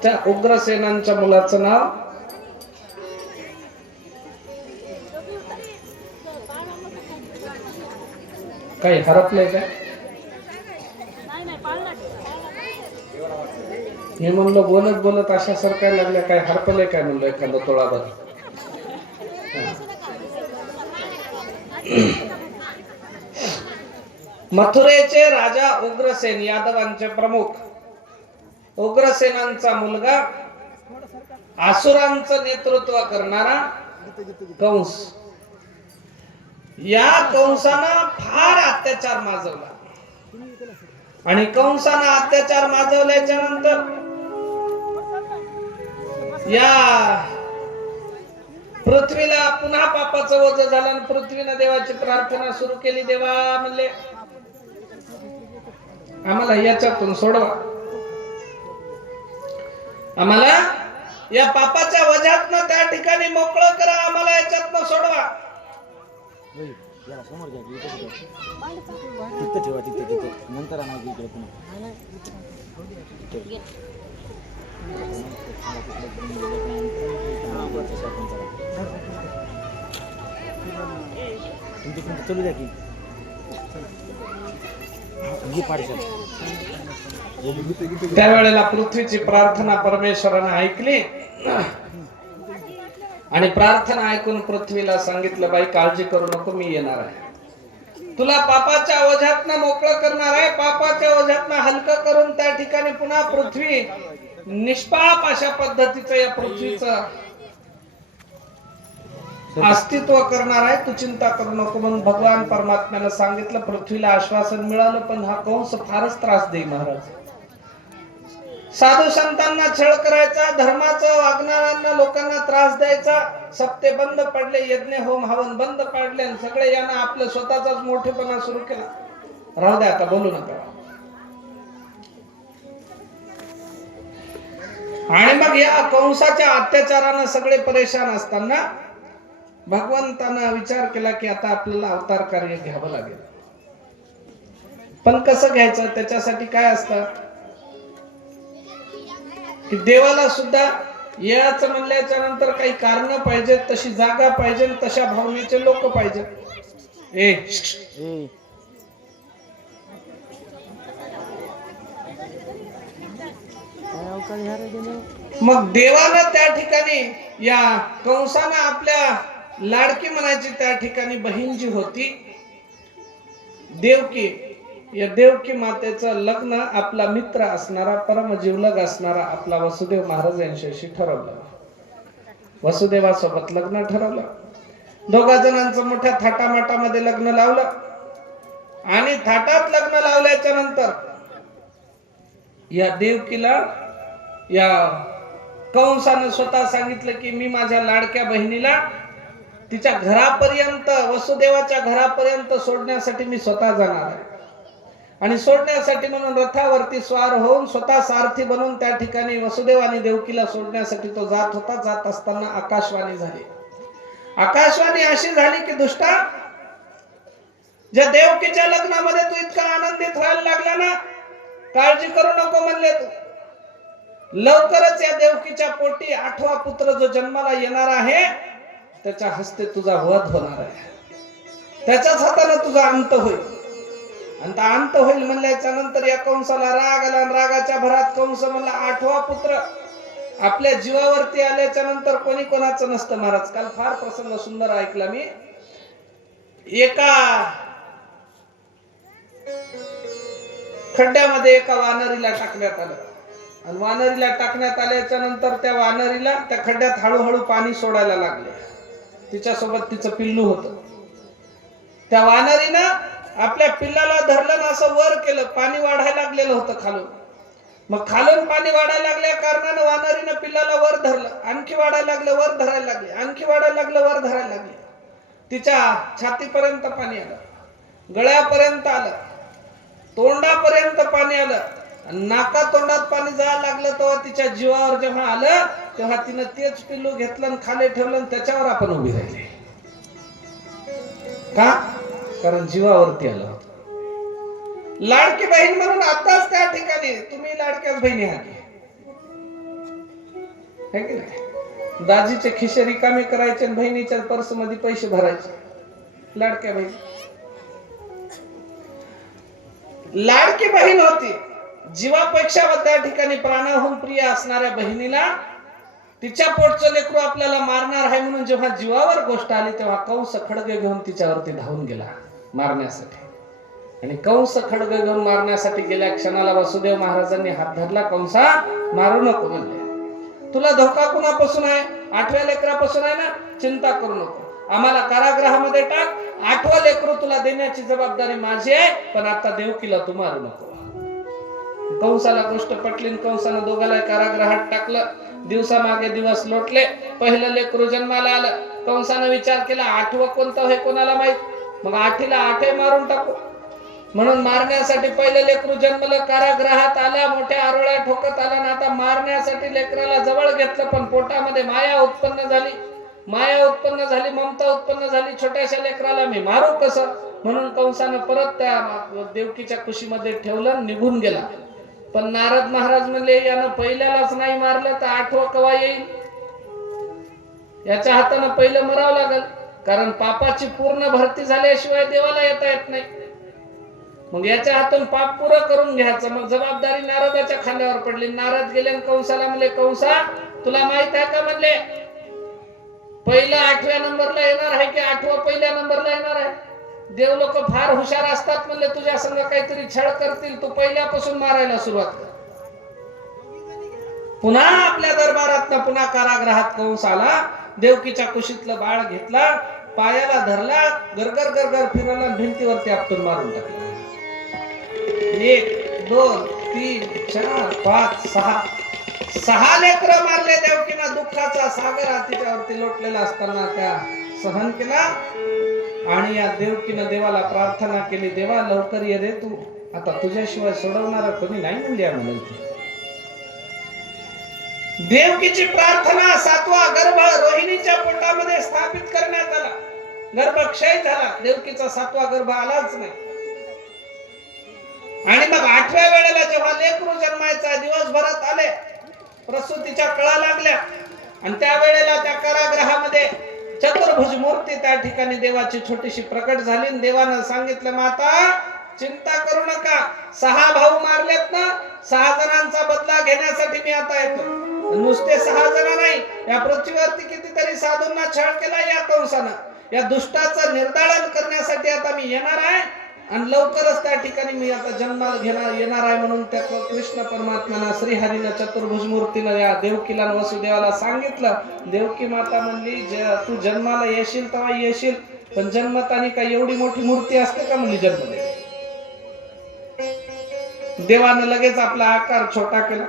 त्या उग्रसेनांच्या मुलाचं नाव काही हरपलंय काय? हे म्हणलं बोलत बोलत अशा सरकायला लागल्या, काय हरपलंय काय म्हणलं एखादं तोळाभर. मथुरेचे राजा उग्रसेन यादवांचे प्रमुख उग्रसेनांचा मुलगा आसुरांचं नेतृत्व करणारा कंस. या कंसानं फार अत्याचार माजवला आणि कंसानं अत्याचार माजवल्याच्या नंतर या पृथ्वीला पुन्हा पापाचं ओझ झालं आणि पृथ्वीनं देवाची प्रार्थना सुरू केली. देवा म्हणले आम्हाला याच्यातून सोडवा, आम्हाला या पापाच्या वजातनं त्या ठिकाणी मोकळं करा, आम्हाला याच्यातनं सोडवा. समोर घ्या तिथं ठेवा, तिथं नंतर आणा इकडे पुन्हा. चलू द्या की त्यावेळेला पृथ्वीची प्रार्थना परमेश्वराने ऐकली आणि प्रार्थना ऐकून पृथ्वीला सांगितलं, बाई काळजी करू नको, मी येणार आहे, तुला पापाच्या ओझ्यातनं मोकळं करणार आहे. पापाच्या ओझ्यातनं हलकं करून त्या ठिकाणी पुन्हा पृथ्वी निष्पाप अशा पद्धतीचं या पृथ्वीचं अस्तित्व करणार आहे, तू चिंता करू नको म्हणून भगवान परमात्म्यानं सांगितलं. पृथ्वीला आश्वासन मिळालं, पण हा कंस फारच त्रास देई महाराज. साधू संतांना छळ करायचा, धर्माचं वागणाऱ्यांना लोकांना त्रास द्यायचा, सप्ते बंद पडले, यज्ञ होम हवन बंद पडले आणि सगळे यानं आपलं स्वतःचाच मोठेपणा सुरू केला. राहू द्या, आता बोलू नका. आणि मग या कंसाच्या अत्याचारानं सगळे परेशान असताना भगवंतानं विचार केला की आता आपल्याला अवतार कार्य घ्यावं लागेल. पण कसं घ्यायचं, त्याच्यासाठी काय असतं की देवाला सुद्धा याचं म्हणल्याच्या नंतर काही कारण पाहिजे, तशी जागा पाहिजे, तशा भावनेचे लोक पाहिजे. मग देवानं त्या ठिकाणी या कंसानं आपल्या लाडकी म्हणायची त्या ठिकाणी बहीण जी होती देवकी, या देवकी मातेचं लग्न आपला मित्र असणारा, परमजीवलग असणारा आपला वसुदेव महाराज यांच्याशी ठरवलं. वसुदेवासोबत लग्न ठरवलं. दोघा जणांचं मोठ्या थाटामाटामध्ये लग्न लावलं आणि थाटात लग्न लावल्याच्या नंतर या देवकीला या कंसानं स्वतः सांगितलं की मी माझ्या लाडक्या बहिणीला तिच्या घरापर्यंत, वसुदेवाच्या घरापर्यंत सोडण्यासाठी मी स्वतः जाणार आहे. आणि सोडण्यासाठी म्हणून रथावरती स्वार होऊन स्वतः सारथी बनून त्या ठिकाणी वसुदेव आणि देवकीला सोडण्यासाठी तो जात होता. जात असताना आकाशवाणी झाली. आकाशवाणी अशी झाली की दुष्टा, ज्या देवकीच्या लग्नामध्ये तू इतका आनंदित व्हायला लागला ना, काळजी करू नको म्हणले तू. लवकरच या देवकीच्या पोटी 8वा पुत्र जो जन्माला येणार आहे त्याच्या हस्ते तुझा वध होणार आहे, त्याच्याच हाताने तुझा अंत होईल. आणि अंत होईल म्हणल्याच्या नंतर या कंसाला राग आला. रागाच्या भरात कंस म्हणला 8वा पुत्र आपल्या जीवावरती आल्याच्या नंतर कोणी कोणाचं नसतं महाराज. काल फार प्रसंग सुंदर ऐकला मी. एका खड्ड्यामध्ये एका वानरीला टाकण्यात आलं आणि वानरीला टाकण्यात आल्याच्या नंतर त्या वानरीला त्या खड्ड्यात हळूहळू पाणी सोडायला लागले. तिच्यासोबत तिचं पिल्लू होतं. त्या वानरीनं आपल्या पिल्लाला धरलं ना असं वर केलं, पाणी वाढायला लागलेलं होतं खालून. मग खालून पाणी वाढायला लागल्या कारणानं वानरीनं पिल्लाला वर धरलं, आणखी वाढायला लागलं, वर धरायला लागले, आणखी वाढायला लागलं, वर धरायला लागले. तिच्या छातीपर्यंत पाणी आलं, गळ्यापर्यंत आलं, तोंडापर्यंत पाणी आलं. नाका तोंडात पाणी जायला लागलं तेव्हा तिच्या जीवावर जेव्हा आलं तेव्हा तिनं तेच पिल्लू घेतलं आणि खाली ठेवलं आणि त्याच्यावर आपण उभी राहिली. का? कारण जीवावरती आलं होतं. लाडकी बहीण म्हणून आताच त्या ठिकाणी तुम्ही लाडक्याच बहिणी आहात है की नाही? दाजीचे खिशे रिकामे करायचे आणि बहिणीच्या पर्स मध्ये पैसे भरायचे. लाडक्या बहीण, लाडकी बहीण होती. जीवापेक्षा त्या ठिकाणी प्राणाहून प्रिय असणाऱ्या बहिणीला तिच्या पोटचं लेकरू आपल्याला मारणार आहे म्हणून जेव्हा जीवावर गोष्ट आली तेव्हा कंस खडगे घेऊन तिच्यावरती धावून गेला मारण्यासाठी. आणि कंस खडगे घेऊन मारण्यासाठी गेल्या क्षणाला वसुदेव महाराजांनी हात धरला. कंसा, मारू नको म्हणले. तुला धोका कुणापासून आहे? 8व्या लेकरापासून आहे ना? चिंता करू नको, आम्हाला कारागृहामध्ये टाक. 8वं लेकरू तुला देण्याची जबाबदारी माझी आहे, पण आता देवकीला तू मारू नको. कंसाला गोष्ट पटली, कंसानं दोघाला कारागृहात टाकलं. दिवसामागे दिवस लोटले, पहिलं लेकरू जन्माला आलं. कंसानं विचार केला 8वं कोणतं हे कोणाला माहित, मग 8ला 8 मारून टाकू म्हणून मारण्यासाठी पहिलं लेकरू जन्मलं, कारागृहात आला, मोठ्या आरोळ्या ठोकत आला ना. आता मारण्यासाठी लेकराला जवळ घेतलं, पण पोटामध्ये माया उत्पन्न झाली, माया उत्पन्न झाली, ममता उत्पन्न झाली. छोट्याशा लेकराला मी मारू कसं म्हणून कंसानं परत त्या देवकीच्या कुशीमध्ये ठेवलं, निघून गेला. पण नारद महाराज म्हणले यानं पहिल्यालाच नाही मारलं तर 8वं कवा येईल? याच्या हातानं पहिलं मरावं लागल, कारण पापाची पूर्ण भरती झाल्याशिवाय देवाला येता येत नाही. मग याच्या हातून पाप पुरं करून घ्यायचं. मग जबाबदारी नारदाच्या खांद्यावर पडली. नारद गेले आणि कंसाला म्हणले, कंसा तुला माहित आहे का म्हणले पहिलं 8व्या नंबरला येणार आहे की 8वं पहिल्या नंबरला येणार आहे? देव लोक फार हुशार असतात म्हणले, तुझ्या संग काहीतरी छळ करतील, तू पहिल्यापासून मारायला सुरुवात कर. पुन्हा आपल्या दरबारात पुन्हा कारागृहात कंस आला. देवकीच्या कुशीतलं बाळ घेतला, पायाला धरला, गरगर गरगर फिरवला, भिंतीवरती आपटून मारून टाकला. 1 2 3 4 5 6 लेकरं मारले देवकीनं. दुःखाचा सागर तिच्यावरती लोटलेला असताना त्या सहन केला. आणि या देवकीनं देवाला प्रार्थना केली, देवा लवकर ये रे तू, आता तुझ्याशिवाय सोडवणारा कोणी नाही म्हणली आम्हाला. देवकीची प्रार्थना 7वा गर्भ रोहिणीच्या पोटामध्ये स्थापित करण्यात आला. गर्भक्षय झाला, देवकीचा 7वा गर्भ आलाच नाही. आणि मग 8व्या वेळेला जेव्हा लेकरू जन्मायचा दिवसभरात आले, प्रसूतीच्या कळा लागल्या आणि त्या वेळेला त्या कारागृहामध्ये चतुर्भुज मूर्ती त्या ठिकाणी देवाची छोटीशी प्रकट झाली. देवानं सांगितलं, माता चिंता करू नका, 6 भाऊ मारलेत ना, 6 जणांचा बदला घेण्यासाठी मी आता येतो. नुसते 6 जण नाही, या पृथ्वीवरती कितीतरी साधूंना छळ केला या कंसानं. या दुष्टाचं निर्दालन करण्यासाठी आता मी येणार आहे आणि लवकरच त्या ठिकाणी मी आता जन्माला येणार आहे म्हणून त्या कृष्ण परमात्म्यानं श्रीहरीनं चतुर्भुज मूर्तीनं या देवकीला वसुदेवाला सांगितलं. देवकी माता म्हणली, तू जन्माला येशील तेव्हा येशील, पण जन्मतानी काय एवढी मोठी मूर्ती असते का म्हणली जन्म? देवानं लगेच आपला आकार छोटा केला.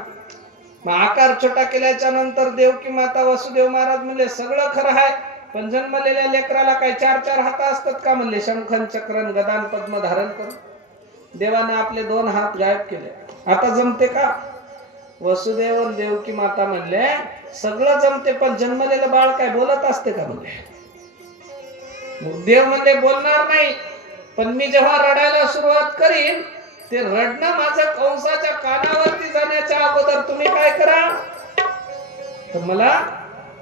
मग आकार छोटा केल्याच्या नंतर देवकी माता वसुदेव महाराज म्हणले, सगळं खरं आहे, पण जन्मलेल्या लेकराला काय 4 हात असतात का म्हणले, शंखन चक्रन गदान पद्म धारण करून. देवाने आपले 2 हात गायब केले. आता जमते का? वसुदेव आणि देवकी माता म्हणले, सगळं जमते, पण जन्मलेलं बाळ काय बोलत असते का म्हणले. देव म्हणले, बोलणार नाही, पण मी जेव्हा रडायला सुरुवात करीन ते रडणं माझं कंसाच्या कानावरती जाण्याच्या अगोदर तुम्ही काय करा, तर मला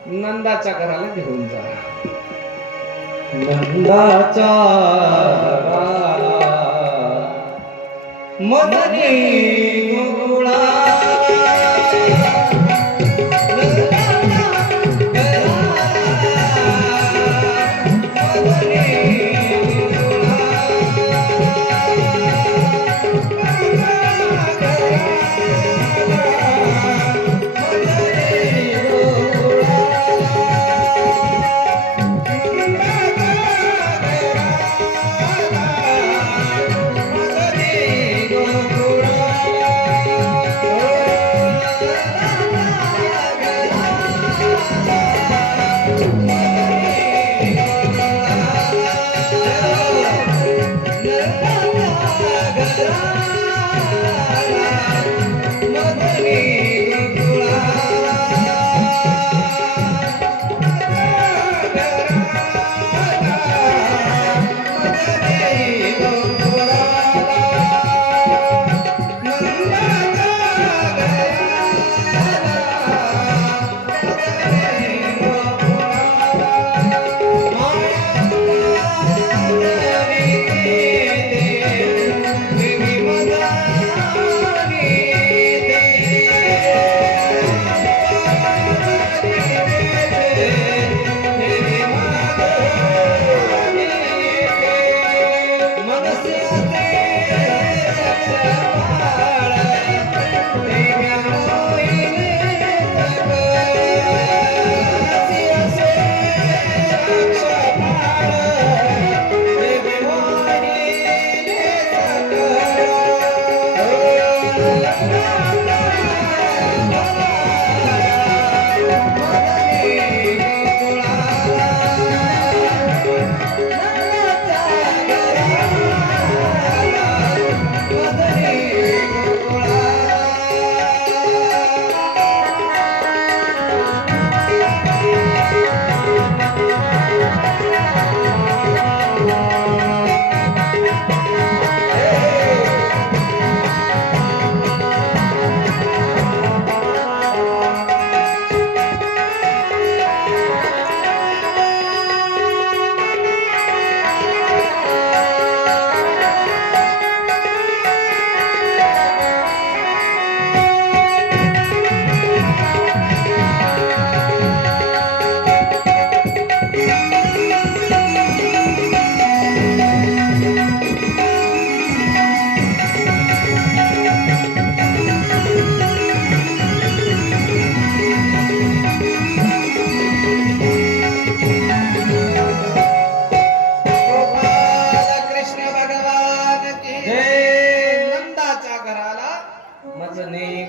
नंदाच्या घराला घेऊन जा. नंदाच्या मदनी गुरुळा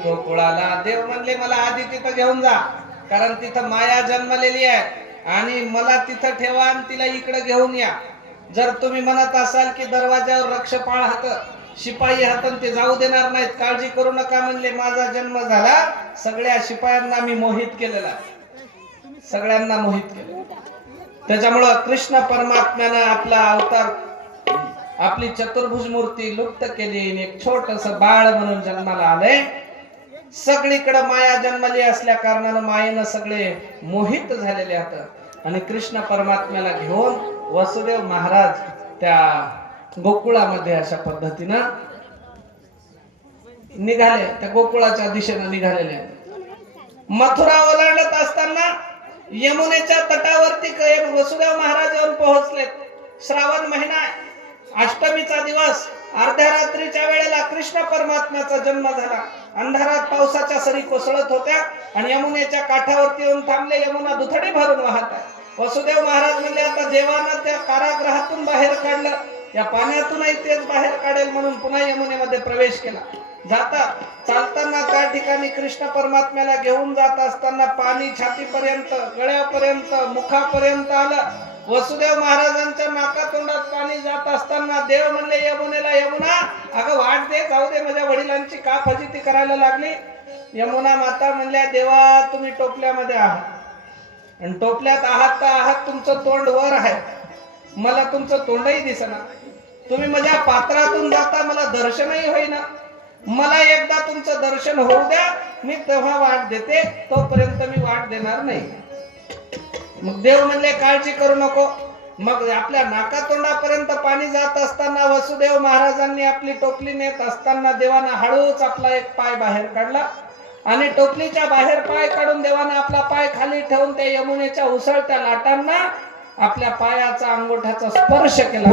गोकुळाला देव म्हणले मला आधी तिथं घेऊन जा, कारण तिथं माया जन्मलेली आहे आणि मला तिथं ठेवा आणि तिला इकडे घेऊन या. जर तुम्ही म्हणत असाल की दरवाजावर रक्षपाळ हात शिपाई हातन ते जाऊ देणार नाहीत, काळजी करू नका म्हणले. माझा जन्म झाला, सगळ्या शिपायांना मी मोहित केलेला, सगळ्यांना मोहित केलं. त्याच्यामुळं कृष्ण परमात्म्यानं आपला अवतार, आपली चतुर्भुज मूर्ती लुप्त केली, एक छोटस बाळ म्हणून जन्माला आले. सगळीकडे माया जन्मली असल्या कारणानं मायेनं सगळे मोहित झालेले आहेत आणि कृष्ण परमात्म्याला घेऊन वसुदेव महाराज त्या गोकुळामध्ये अशा पद्धतीनं निघाले, त्या गोकुळाच्या दिशेने निघालेले. मथुरा ओलांडत असताना यमुनेच्या तटावरती वसुदेव महाराज येऊन पोहोचले. श्रावण महिना, अष्टमीचा दिवस, अर्ध्या रात्रीच्या वेळेला कृष्ण परमात्म्याचा जन्म झाला. अंधारात पावसाच्या सरी कोसळत होत्या आणि यमुनेच्या काठावरती येऊन थांबले. यमुना दुथडी भरून वाहत आहे. वसुदेव महाराज म्हणले आता देवानं त्या कारागृहातून बाहेर काढलं, या पाण्यातूनही तेच बाहेर काढेल म्हणून पुन्हा यमुनेमध्ये प्रवेश केला. जाता चालताना त्या ठिकाणी कृष्ण परमात्म्याला घेऊन जात असताना पाणी छातीपर्यंत, गळ्यापर्यंत, मुखापर्यंत आलं. वसुदेव महाराजांच्या नाकातोंडात पाणी जात असताना देव म्हणले यमुनेला, यमुना अगं वाट दे, जाऊ दे, माझ्या वडिलांची का फजिती करायला लागली. यमुना माता म्हणल्या देवा तुम्ही टोपल्यामध्ये आहात आणि टोपल्यात आहात तर आहात, तुमचं तोंड वर आहे, मला तुमचं तोंडही दिसना. तुम्ही माझ्या पात्रातून जाता, मला दर्शनही होईना. मला एकदा तुमचं दर्शन होऊ द्या, मी तेव्हा वाट देते, तोपर्यंत मी वाट देणार नाही. मग देव म्हणले काळजी करू नको. मग आपल्या नाकातोंडापर्यंत पाणी जात असताना वसुदेव महाराजांनी आपली टोपली नेत असताना देवानं हळूच आपला एक पाय बाहेर काढला आणि टोपलीच्या बाहेर पाय काढून देवानं आपला पाय खाली ठेवून त्या यमुनेच्या उसळत्या लाटांना आपल्या पायाचा अंगोठ्याचा स्पर्श केला.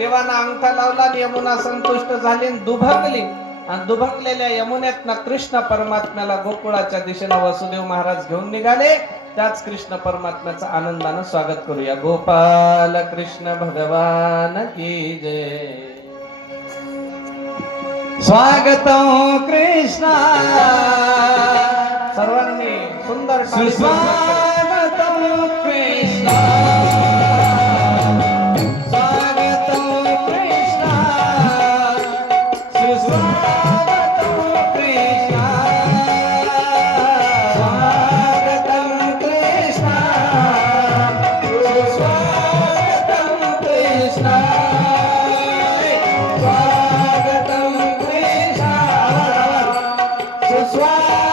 देवानं अंगठा लावला आणि यमुना संतुष्ट झाली आणि दुभकली. आणि दुभकलेल्या यमुनेतनं कृष्ण परमात्म्याला गोकुळाच्या दिशेला वसुदेव महाराज घेऊन निघाले. त्याच कृष्ण परमात्म्याचं आनंदानं स्वागत करूया. गोपाल कृष्ण भगवान की जय. स्वागतम कृष्णा सर्वांनी सुंदर टाळी सुस्वागतम कृष्णा स्वागतम कृष्णा सुस्वागतम कृष्णा स्वागतम कृष्णा सुस्वागतम कृष्णा स्वागतम कृष्णा सुस्वागतम